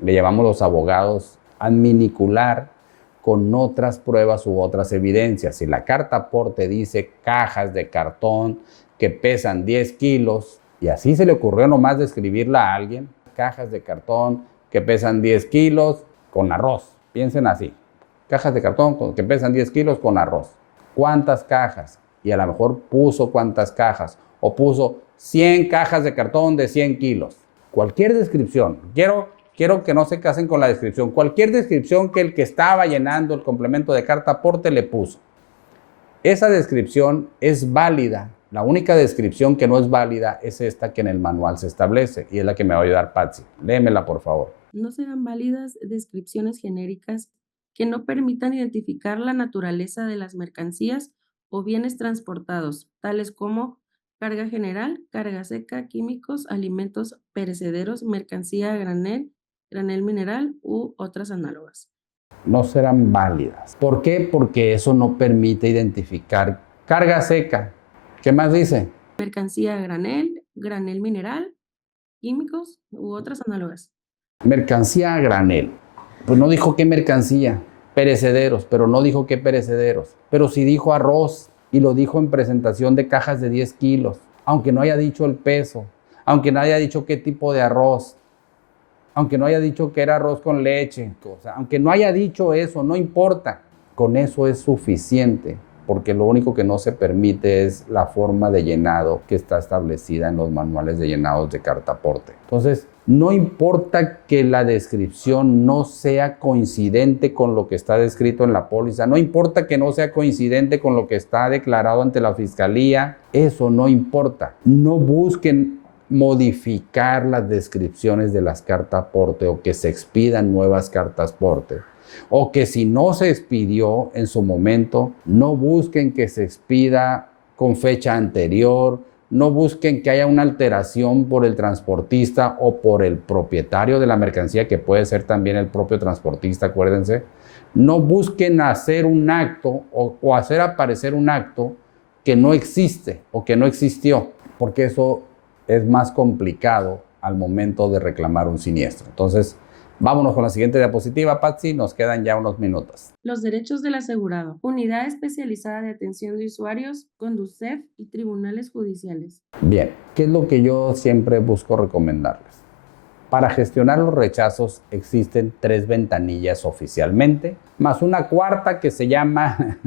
le llamamos los abogados, adminicular con otras pruebas u otras evidencias. Si la carta aporte dice cajas de cartón que pesan 10 kilos, y así se le ocurrió nomás describirla a alguien, cajas de cartón que pesan 10 kilos, con arroz. Piensen así. Cajas de cartón que pesan 10 kilos con arroz. ¿Cuántas cajas? Y a lo mejor puso cuántas cajas. O puso 100 cajas de cartón de 100 kilos. Cualquier descripción. Quiero que no se casen con la descripción. Cualquier descripción que el que estaba llenando el complemento de carta aporte le puso. Esa descripción es válida. La única descripción que no es válida es esta que en el manual se establece. Y es la que me va a ayudar Patsy. Léemela, por favor. No serán válidas descripciones genéricas que no permitan identificar la naturaleza de las mercancías o bienes transportados, tales como carga general, carga seca, químicos, alimentos perecederos, mercancía a granel, granel mineral u otras análogas. No serán válidas. ¿Por qué? Porque eso no permite identificar carga seca. ¿Qué más dice? Mercancía a granel, granel mineral, químicos u otras análogas. Mercancía a granel. Pues no dijo qué mercancía. Perecederos, pero no dijo qué perecederos. Pero sí dijo arroz y lo dijo en presentación de cajas de 10 kilos. Aunque no haya dicho el peso, aunque no haya dicho qué tipo de arroz, aunque no haya dicho que era arroz con leche, aunque no haya dicho eso, no importa. Con eso es suficiente, porque lo único que no se permite es la forma de llenado que está establecida en los manuales de llenados de carta aporte. Entonces, no importa que la descripción no sea coincidente con lo que está descrito en la póliza, no importa que no sea coincidente con lo que está declarado ante la fiscalía, eso no importa. No busquen modificar las descripciones de las cartas porte o que se expidan nuevas cartas porte. O que si no se expidió en su momento, no busquen que se expida con fecha anterior, no busquen que haya una alteración por el transportista o por el propietario de la mercancía, que puede ser también el propio transportista, acuérdense. No busquen hacer un acto o hacer aparecer un acto que no existe o que no existió, porque eso es más complicado al momento de reclamar un siniestro. Entonces, vámonos con la siguiente diapositiva, Patsy. Nos quedan ya unos minutos. Los derechos del asegurado. Unidad especializada de atención de usuarios, Conducef y tribunales judiciales. Bien, ¿qué es lo que yo siempre busco recomendarles? Para gestionar los rechazos existen 3 ventanillas oficialmente, más una cuarta que se llama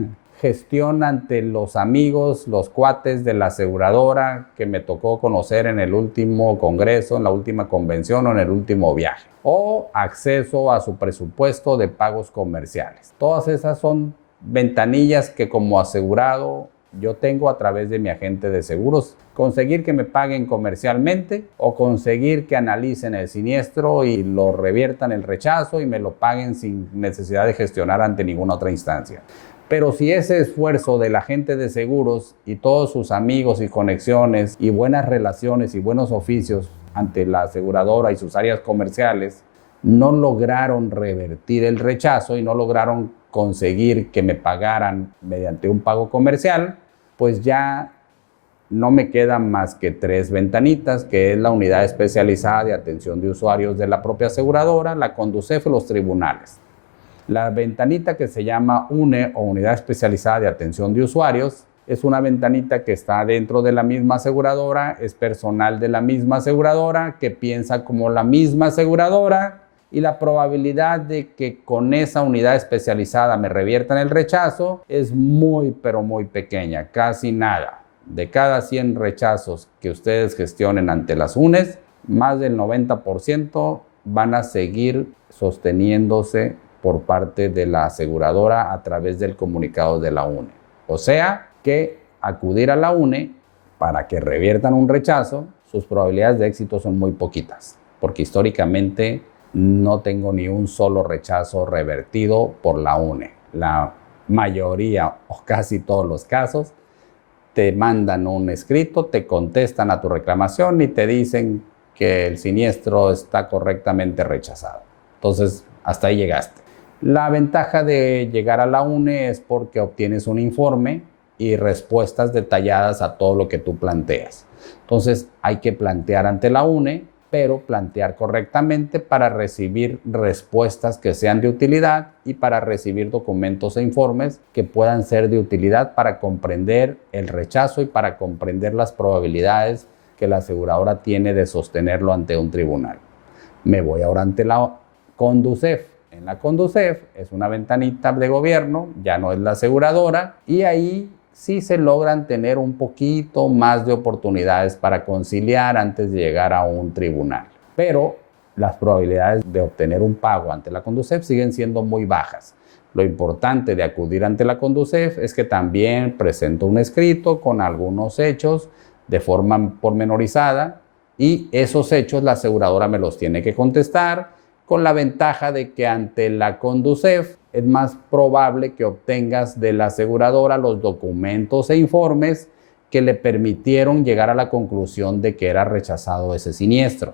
gestión ante los amigos, los cuates de la aseguradora que me tocó conocer en el último congreso, en la última convención o en el último viaje. O acceso a su presupuesto de pagos comerciales. Todas esas son ventanillas que como asegurado yo tengo a través de mi agente de seguros. Conseguir que me paguen comercialmente o conseguir que analicen el siniestro y lo reviertan el rechazo y me lo paguen sin necesidad de gestionar ante ninguna otra instancia. Pero si ese esfuerzo del agente de seguros y todos sus amigos y conexiones y buenas relaciones y buenos oficios ante la aseguradora y sus áreas comerciales no lograron revertir el rechazo y no lograron conseguir que me pagaran mediante un pago comercial, pues ya no me quedan más que 3 ventanitas, que es la unidad especializada de atención de usuarios de la propia aseguradora, la Conducef y los tribunales. La ventanita que se llama UNE o Unidad Especializada de Atención de Usuarios es una ventanita que está dentro de la misma aseguradora, es personal de la misma aseguradora, que piensa como la misma aseguradora y la probabilidad de que con esa unidad especializada me reviertan el rechazo es muy, pero muy pequeña, casi nada. De cada 100 rechazos que ustedes gestionen ante las UNES, más del 90% van a seguir sosteniéndose por parte de la aseguradora a través del comunicado de la UNE. O sea que acudir a la UNE para que reviertan un rechazo, sus probabilidades de éxito son muy poquitas, porque históricamente no tengo ni un solo rechazo revertido por la UNE. La mayoría o casi todos los casos te mandan un escrito, te contestan a tu reclamación y te dicen que el siniestro está correctamente rechazado. Entonces, hasta ahí llegaste. La ventaja de llegar a la UNE es porque obtienes un informe y respuestas detalladas a todo lo que tú planteas. Entonces, hay que plantear ante la UNE, pero plantear correctamente para recibir respuestas que sean de utilidad y para recibir documentos e informes que puedan ser de utilidad para comprender el rechazo y para comprender las probabilidades que la aseguradora tiene de sostenerlo ante un tribunal. Me voy ahora ante la Conducef. En la Conducef es una ventanita de gobierno, ya no es la aseguradora, y ahí sí se logran tener un poquito más de oportunidades para conciliar antes de llegar a un tribunal. Pero las probabilidades de obtener un pago ante la Conducef siguen siendo muy bajas. Lo importante de acudir ante la Conducef es que también presento un escrito con algunos hechos de forma pormenorizada y esos hechos la aseguradora me los tiene que contestar, con la ventaja de que ante la Conducef es más probable que obtengas de la aseguradora los documentos e informes que le permitieron llegar a la conclusión de que era rechazado ese siniestro.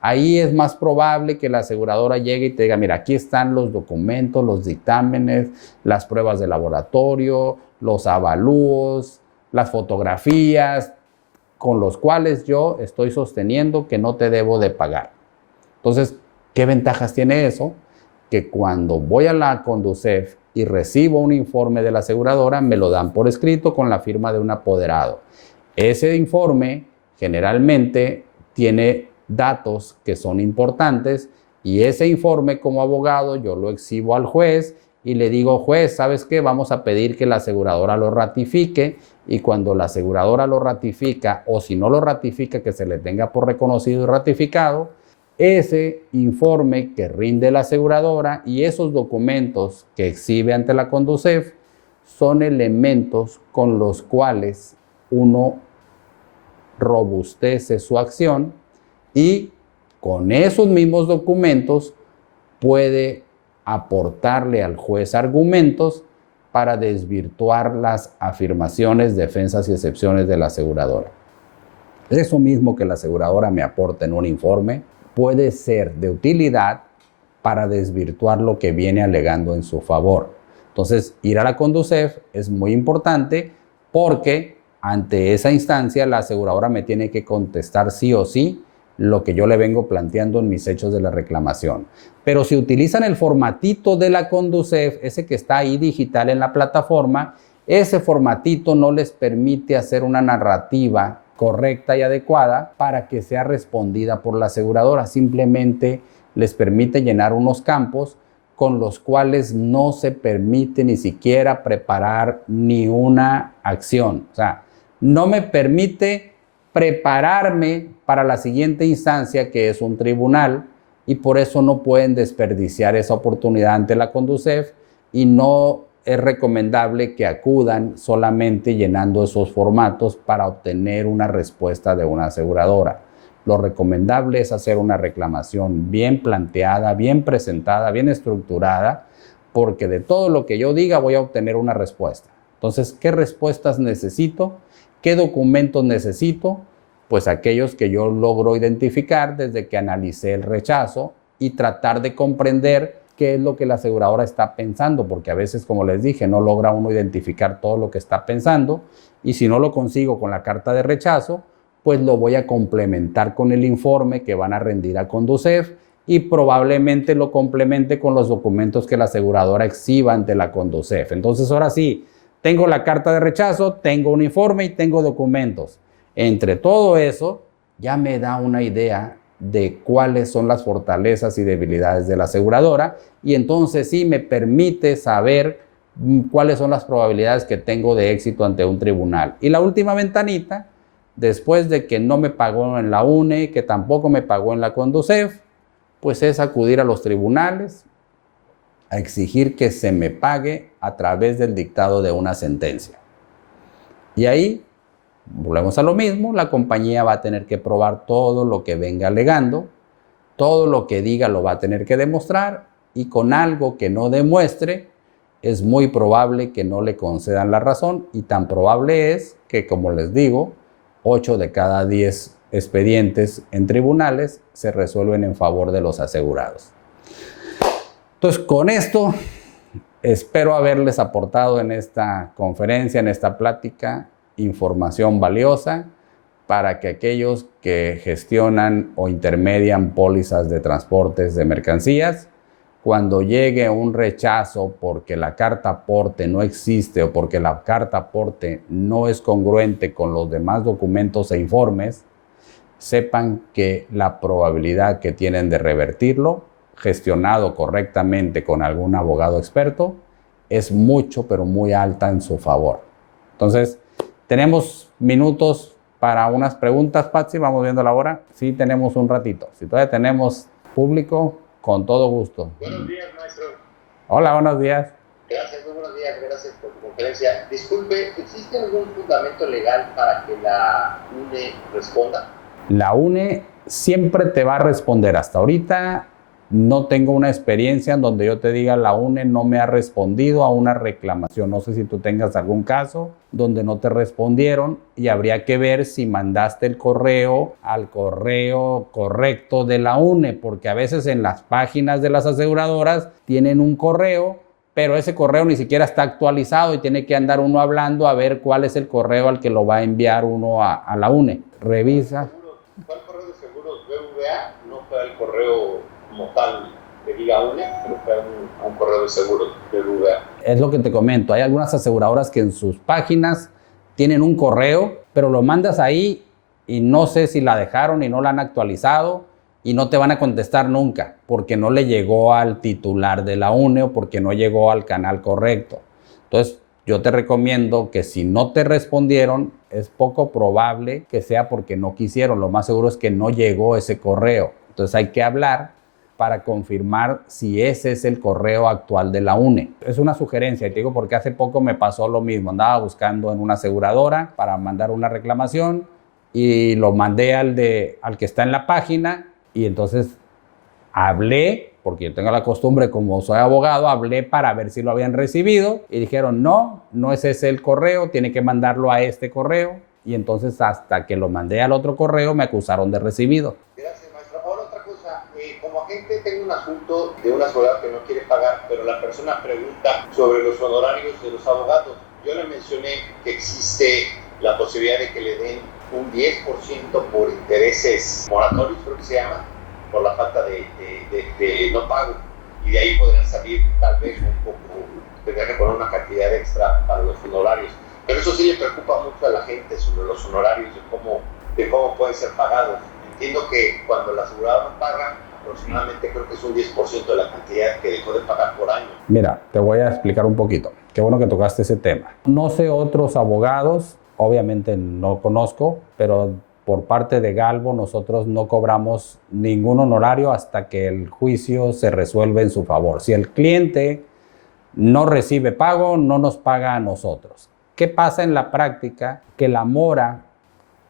Ahí es más probable que la aseguradora llegue y te diga, mira, aquí están los documentos, los dictámenes, las pruebas de laboratorio, los avalúos, las fotografías, con los cuales yo estoy sosteniendo que no te debo de pagar. Entonces, ¿qué ventajas tiene eso? Que cuando voy a la Conducef y recibo un informe de la aseguradora, me lo dan por escrito con la firma de un apoderado. Ese informe generalmente tiene datos que son importantes y ese informe como abogado yo lo exhibo al juez y le digo, juez, ¿sabes qué? Vamos a pedir que la aseguradora lo ratifique y cuando la aseguradora lo ratifica o si no lo ratifica que se le tenga por reconocido y ratificado, ese informe que rinde la aseguradora y esos documentos que exhibe ante la Conducef son elementos con los cuales uno robustece su acción y con esos mismos documentos puede aportarle al juez argumentos para desvirtuar las afirmaciones, defensas y excepciones de la aseguradora. Eso mismo que la aseguradora me aporta en un informe puede ser de utilidad para desvirtuar lo que viene alegando en su favor. Entonces, ir a la Conducef es muy importante porque ante esa instancia la aseguradora me tiene que contestar sí o sí lo que yo le vengo planteando en mis hechos de la reclamación. Pero si utilizan el formatito de la Conducef, ese que está ahí digital en la plataforma, ese formatito no les permite hacer una narrativa correcta y adecuada para que sea respondida por la aseguradora. Simplemente les permite llenar unos campos con los cuales no se permite ni siquiera preparar ni una acción. O sea, no me permite prepararme para la siguiente instancia, que es un tribunal, y por eso no pueden desperdiciar esa oportunidad ante la Conducef y no es recomendable que acudan solamente llenando esos formatos para obtener una respuesta de una aseguradora. Lo recomendable es hacer una reclamación bien planteada, bien presentada, bien estructurada, porque de todo lo que yo diga voy a obtener una respuesta. Entonces, ¿qué respuestas necesito? ¿Qué documentos necesito? Pues aquellos que yo logro identificar desde que analicé el rechazo y tratar de comprender qué es lo que la aseguradora está pensando, porque a veces, como les dije, no logra uno identificar todo lo que está pensando y si no lo consigo con la carta de rechazo, pues lo voy a complementar con el informe que van a rendir a Conducef y probablemente lo complemente con los documentos que la aseguradora exhiba ante la Conducef. Entonces, ahora sí, tengo la carta de rechazo, tengo un informe y tengo documentos. Entre todo eso, ya me da una idea de cuáles son las fortalezas y debilidades de la aseguradora y entonces sí me permite saber cuáles son las probabilidades que tengo de éxito ante un tribunal. Y la última ventanita, después de que no me pagó en la UNE, que tampoco me pagó en la Conducef, pues es acudir a los tribunales a exigir que se me pague a través del dictado de una sentencia. Y ahí volvemos a lo mismo, la compañía va a tener que probar todo lo que venga alegando, todo lo que diga lo va a tener que demostrar y con algo que no demuestre es muy probable que no le concedan la razón y tan probable es que, como les digo, 8 de cada 10 expedientes en tribunales se resuelven en favor de los asegurados. Entonces, con esto espero haberles aportado en esta conferencia, en esta plática, información valiosa para que aquellos que gestionan o intermedian pólizas de transportes de mercancías, cuando llegue un rechazo porque la carta aporte no existe o porque la carta aporte no es congruente con los demás documentos e informes, sepan que la probabilidad que tienen de revertirlo, gestionado correctamente con algún abogado experto, es mucho, pero muy alta en su favor. Entonces, tenemos minutos para unas preguntas, Patsy, vamos viendo la hora. Sí, tenemos un ratito. Si todavía tenemos público, con todo gusto. Buenos días, maestro. Hola, buenos días. Gracias, muy buenos días, gracias por tu conferencia. Disculpe, ¿existe algún fundamento legal para que la UNE responda? La UNE siempre te va a responder. Hasta ahorita no tengo una experiencia en donde yo te diga la UNE no me ha respondido a una reclamación. No sé si tú tengas algún caso donde no te respondieron y habría que ver si mandaste el correo al correo correcto de la UNE, porque a veces en las páginas de las aseguradoras tienen un correo, pero ese correo ni siquiera está actualizado y tiene que andar uno hablando a ver cuál es el correo al que lo va a enviar uno a la UNE. Revisa. ¿Cuál correo de seguros BVA? No fue el correo como tal de diga UNE, pero fue un correo de seguros de BVA. Es lo que te comento, hay algunas aseguradoras que en sus páginas tienen un correo, pero lo mandas ahí y no sé si la dejaron y no la han actualizado y no te van a contestar nunca porque no le llegó al titular de la UNE o porque no llegó al canal correcto. Entonces, yo te recomiendo que si no te respondieron, es poco probable que sea porque no quisieron. Lo más seguro es que no llegó ese correo. Entonces, hay que hablar para confirmar si ese es el correo actual de la UNE. Es una sugerencia, y te digo porque hace poco me pasó lo mismo. Andaba buscando en una aseguradora para mandar una reclamación y lo mandé al que está en la página, y entonces hablé, porque yo tengo la costumbre, como soy abogado, hablé para ver si lo habían recibido y dijeron, no es ese el correo, tiene que mandarlo a este correo. Y entonces hasta que lo mandé al otro correo me acusaron de recibido. Gracias, maestro. Ahora otra cosa, como agente tengo un asunto de un asegurado que no quiere pagar, pero la persona pregunta sobre los honorarios de los abogados. Yo le mencioné que existe la posibilidad de que le den un 10% por intereses moratorios, creo que se llama, por la falta de no pago, y de ahí podrían salir tal vez un poco, tendría que poner una cantidad extra para los honorarios. Pero eso sí le preocupa mucho a la gente sobre los honorarios, de cómo pueden ser pagados. Entiendo que cuando el asegurado no paga, aproximadamente creo que es un 10% de la cantidad que dejó de pagar por año. Mira, te voy a explicar un poquito. Qué bueno que tocaste ese tema. No sé otros abogados, obviamente no conozco, pero por parte de Galvo nosotros no cobramos ningún honorario hasta que el juicio se resuelve en su favor. Si el cliente no recibe pago, no nos paga a nosotros. ¿Qué pasa en la práctica? Que la mora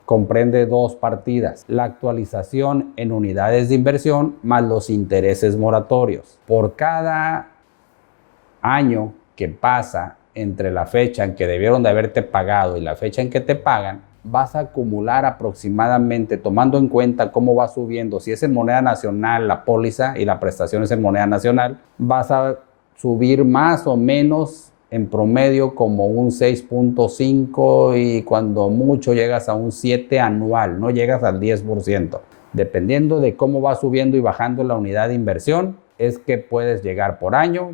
comprende dos partidas: la actualización en unidades de inversión más los intereses moratorios. Por cada año que pasa entre la fecha en que debieron de haberte pagado y la fecha en que te pagan, vas a acumular aproximadamente, tomando en cuenta cómo va subiendo, si es en moneda nacional la póliza y la prestación es en moneda nacional, vas a subir más o menos en promedio como un 6.5 y cuando mucho llegas a un 7 anual, no llegas al 10%. Dependiendo de cómo va subiendo y bajando la unidad de inversión, es que puedes llegar por año,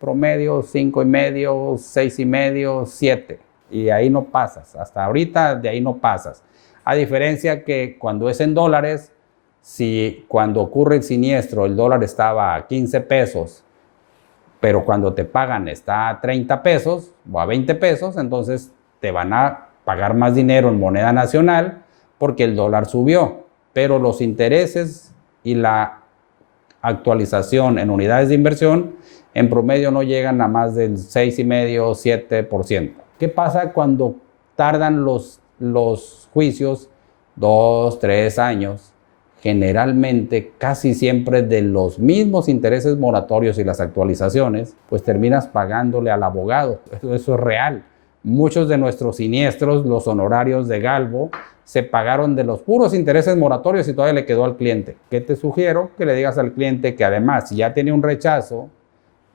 promedio 5.5, 6.5, 7. Y ahí no pasas. Hasta ahorita de ahí no pasas. A diferencia que cuando es en dólares, si cuando ocurre el siniestro el dólar estaba a 15 pesos, pero cuando te pagan está a 30 pesos o a 20 pesos, entonces te van a pagar más dinero en moneda nacional porque el dólar subió. Pero los intereses y la actualización en unidades de inversión en promedio no llegan a más del 6.5, 7%. ¿Qué pasa cuando tardan los juicios 2, 3 años? Generalmente, casi siempre de los mismos intereses moratorios y las actualizaciones, pues terminas pagándole al abogado. Eso es real. Muchos de nuestros siniestros, los honorarios de Galvo, se pagaron de los puros intereses moratorios y todavía le quedó al cliente. ¿Qué te sugiero? Que le digas al cliente que además, si ya tiene un rechazo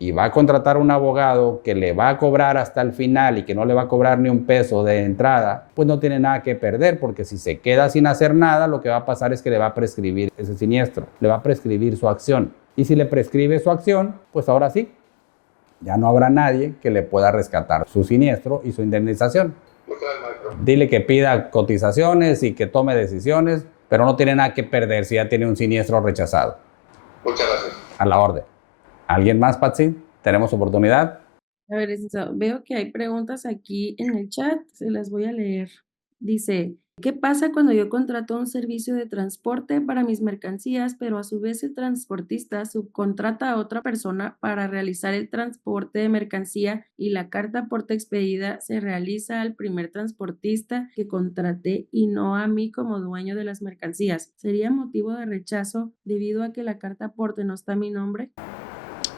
y va a contratar un abogado que le va a cobrar hasta el final y que no le va a cobrar ni un peso de entrada, pues no tiene nada que perder, porque si se queda sin hacer nada, lo que va a pasar es que le va a prescribir ese siniestro, le va a prescribir su acción. Y si le prescribe su acción, pues ahora sí, ya no habrá nadie que le pueda rescatar su siniestro y su indemnización. Dile que pida cotizaciones y que tome decisiones, pero no tiene nada que perder si ya tiene un siniestro rechazado. Muchas gracias. A la orden. ¿Alguien más, Patsy? ¿Tenemos oportunidad? A ver, veo que hay preguntas aquí en el chat, se las voy a leer. Dice, ¿qué pasa cuando yo contrato un servicio de transporte para mis mercancías, pero a su vez el transportista subcontrata a otra persona para realizar el transporte de mercancía y la carta aporte expedida se realiza al primer transportista que contraté y no a mí como dueño de las mercancías? ¿Sería motivo de rechazo debido a que la carta aporte no está a mi nombre?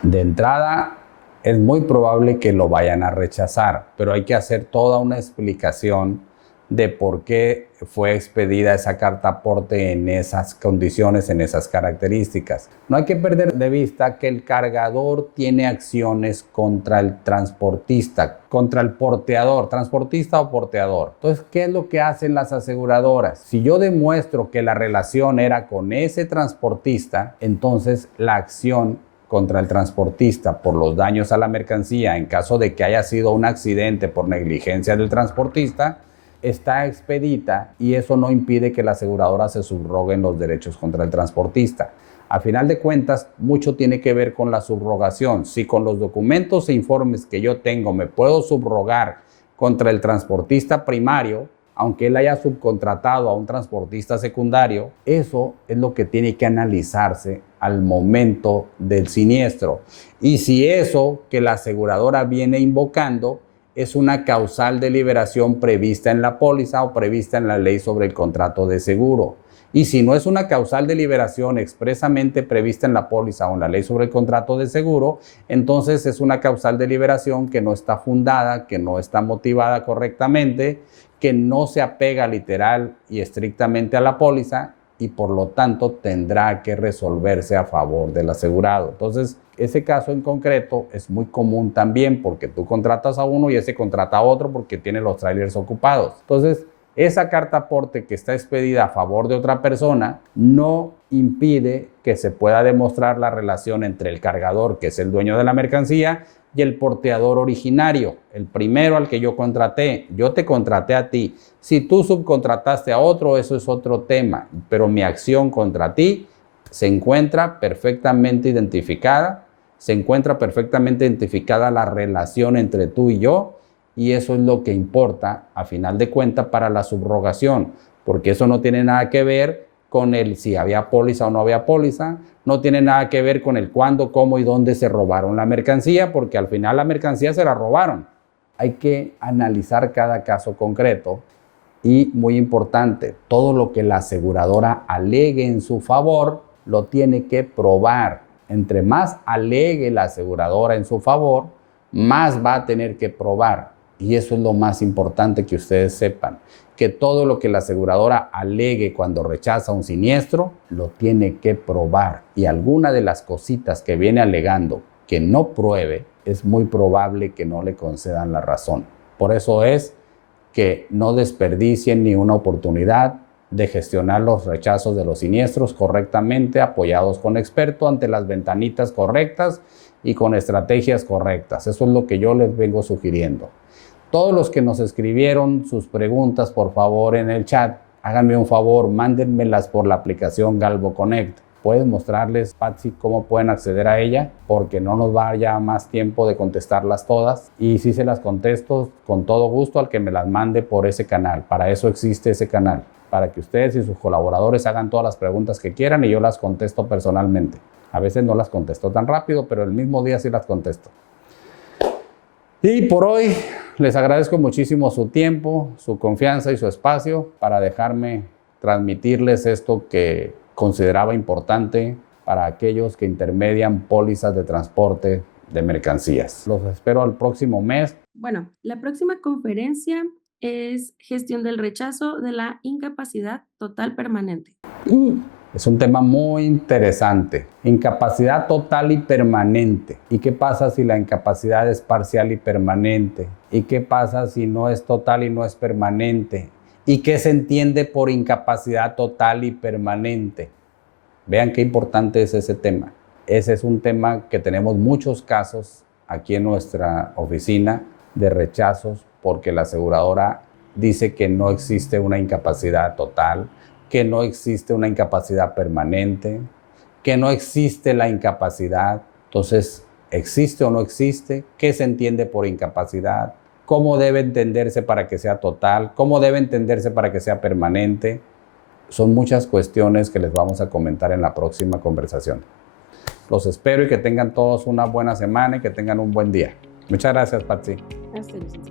De entrada, es muy probable que lo vayan a rechazar, pero hay que hacer toda una explicación de por qué fue expedida esa carta aporte en esas condiciones, en esas características. No hay que perder de vista que el cargador tiene acciones contra el transportista, contra el porteador, transportista o porteador. Entonces, ¿qué es lo que hacen las aseguradoras? Si yo demuestro que la relación era con ese transportista, entonces la acción contra el transportista por los daños a la mercancía en caso de que haya sido un accidente por negligencia del transportista está expedita y eso no impide que la aseguradora se subroguen los derechos contra el transportista. A final de cuentas, mucho tiene que ver con la subrogación. Si con los documentos e informes que yo tengo me puedo subrogar contra el transportista primario, aunque él haya subcontratado a un transportista secundario, eso es lo que tiene que analizarse al momento del siniestro. Y si eso que la aseguradora viene invocando es una causal de liberación prevista en la póliza o prevista en la ley sobre el contrato de seguro. Y si no es una causal de liberación expresamente prevista en la póliza o en la ley sobre el contrato de seguro, entonces es una causal de liberación que no está fundada, que no está motivada correctamente, que no se apega literal y estrictamente a la póliza y por lo tanto tendrá que resolverse a favor del asegurado. Entonces, ese caso en concreto es muy común también porque tú contratas a uno y ese contrata a otro porque tiene los trailers ocupados. Entonces, esa carta aporte que está expedida a favor de otra persona no impide que se pueda demostrar la relación entre el cargador, que es el dueño de la mercancía, y el porteador originario, el primero al que yo contraté. Yo te contraté a ti. Si tú subcontrataste a otro, eso es otro tema, pero mi acción contra ti se encuentra perfectamente identificada, la relación entre tú y yo, y eso es lo que importa a final de cuentas para la subrogación, porque eso no tiene nada que ver con el si había póliza o no había póliza, no tiene nada que ver con el cuándo, cómo y dónde se robaron la mercancía, porque al final la mercancía se la robaron. Hay que analizar cada caso concreto y, muy importante, todo lo que la aseguradora alegue en su favor lo tiene que probar. Entre más alegue la aseguradora en su favor, más va a tener que probar. Y eso es lo más importante que ustedes sepan, que todo lo que la aseguradora alegue cuando rechaza un siniestro, lo tiene que probar. Y alguna de las cositas que viene alegando que no pruebe, es muy probable que no le concedan la razón. Por eso es que no desperdicien ni una oportunidad de gestionar los rechazos de los siniestros correctamente, apoyados con experto ante las ventanitas correctas y con estrategias correctas. Eso es lo que yo les vengo sugiriendo. Todos los que nos escribieron sus preguntas, por favor, en el chat, háganme un favor, mándenmelas por la aplicación Galvo Connect. ¿Puedes mostrarles, Patsy, cómo pueden acceder a ella? Porque no nos va ya más tiempo de contestarlas todas. Y si se las contesto con todo gusto al que me las mande por ese canal. Para eso existe ese canal, para que ustedes y sus colaboradores hagan todas las preguntas que quieran y yo las contesto personalmente. A veces no las contesto tan rápido, pero el mismo día sí las contesto. Y por hoy les agradezco muchísimo su tiempo, su confianza y su espacio para dejarme transmitirles esto que consideraba importante para aquellos que intermedian pólizas de transporte de mercancías. Los espero al próximo mes. Bueno, la próxima conferencia es gestión del rechazo de la incapacidad total permanente. Es un tema muy interesante. Incapacidad total y permanente. ¿Y qué pasa si la incapacidad es parcial y permanente? ¿Y qué pasa si no es total y no es permanente? ¿Y qué se entiende por incapacidad total y permanente? Vean qué importante es ese tema. Ese es un tema que tenemos muchos casos aquí en nuestra oficina de rechazos porque la aseguradora dice que no existe una incapacidad total, que no existe una incapacidad permanente, que no existe la incapacidad. Entonces, ¿existe o no existe? ¿Qué se entiende por incapacidad? ¿Cómo debe entenderse para que sea total? ¿Cómo debe entenderse para que sea permanente? Son muchas cuestiones que les vamos a comentar en la próxima conversación. Los espero y que tengan todos una buena semana y que tengan un buen día. Muchas gracias, Patsy. Hasta luego.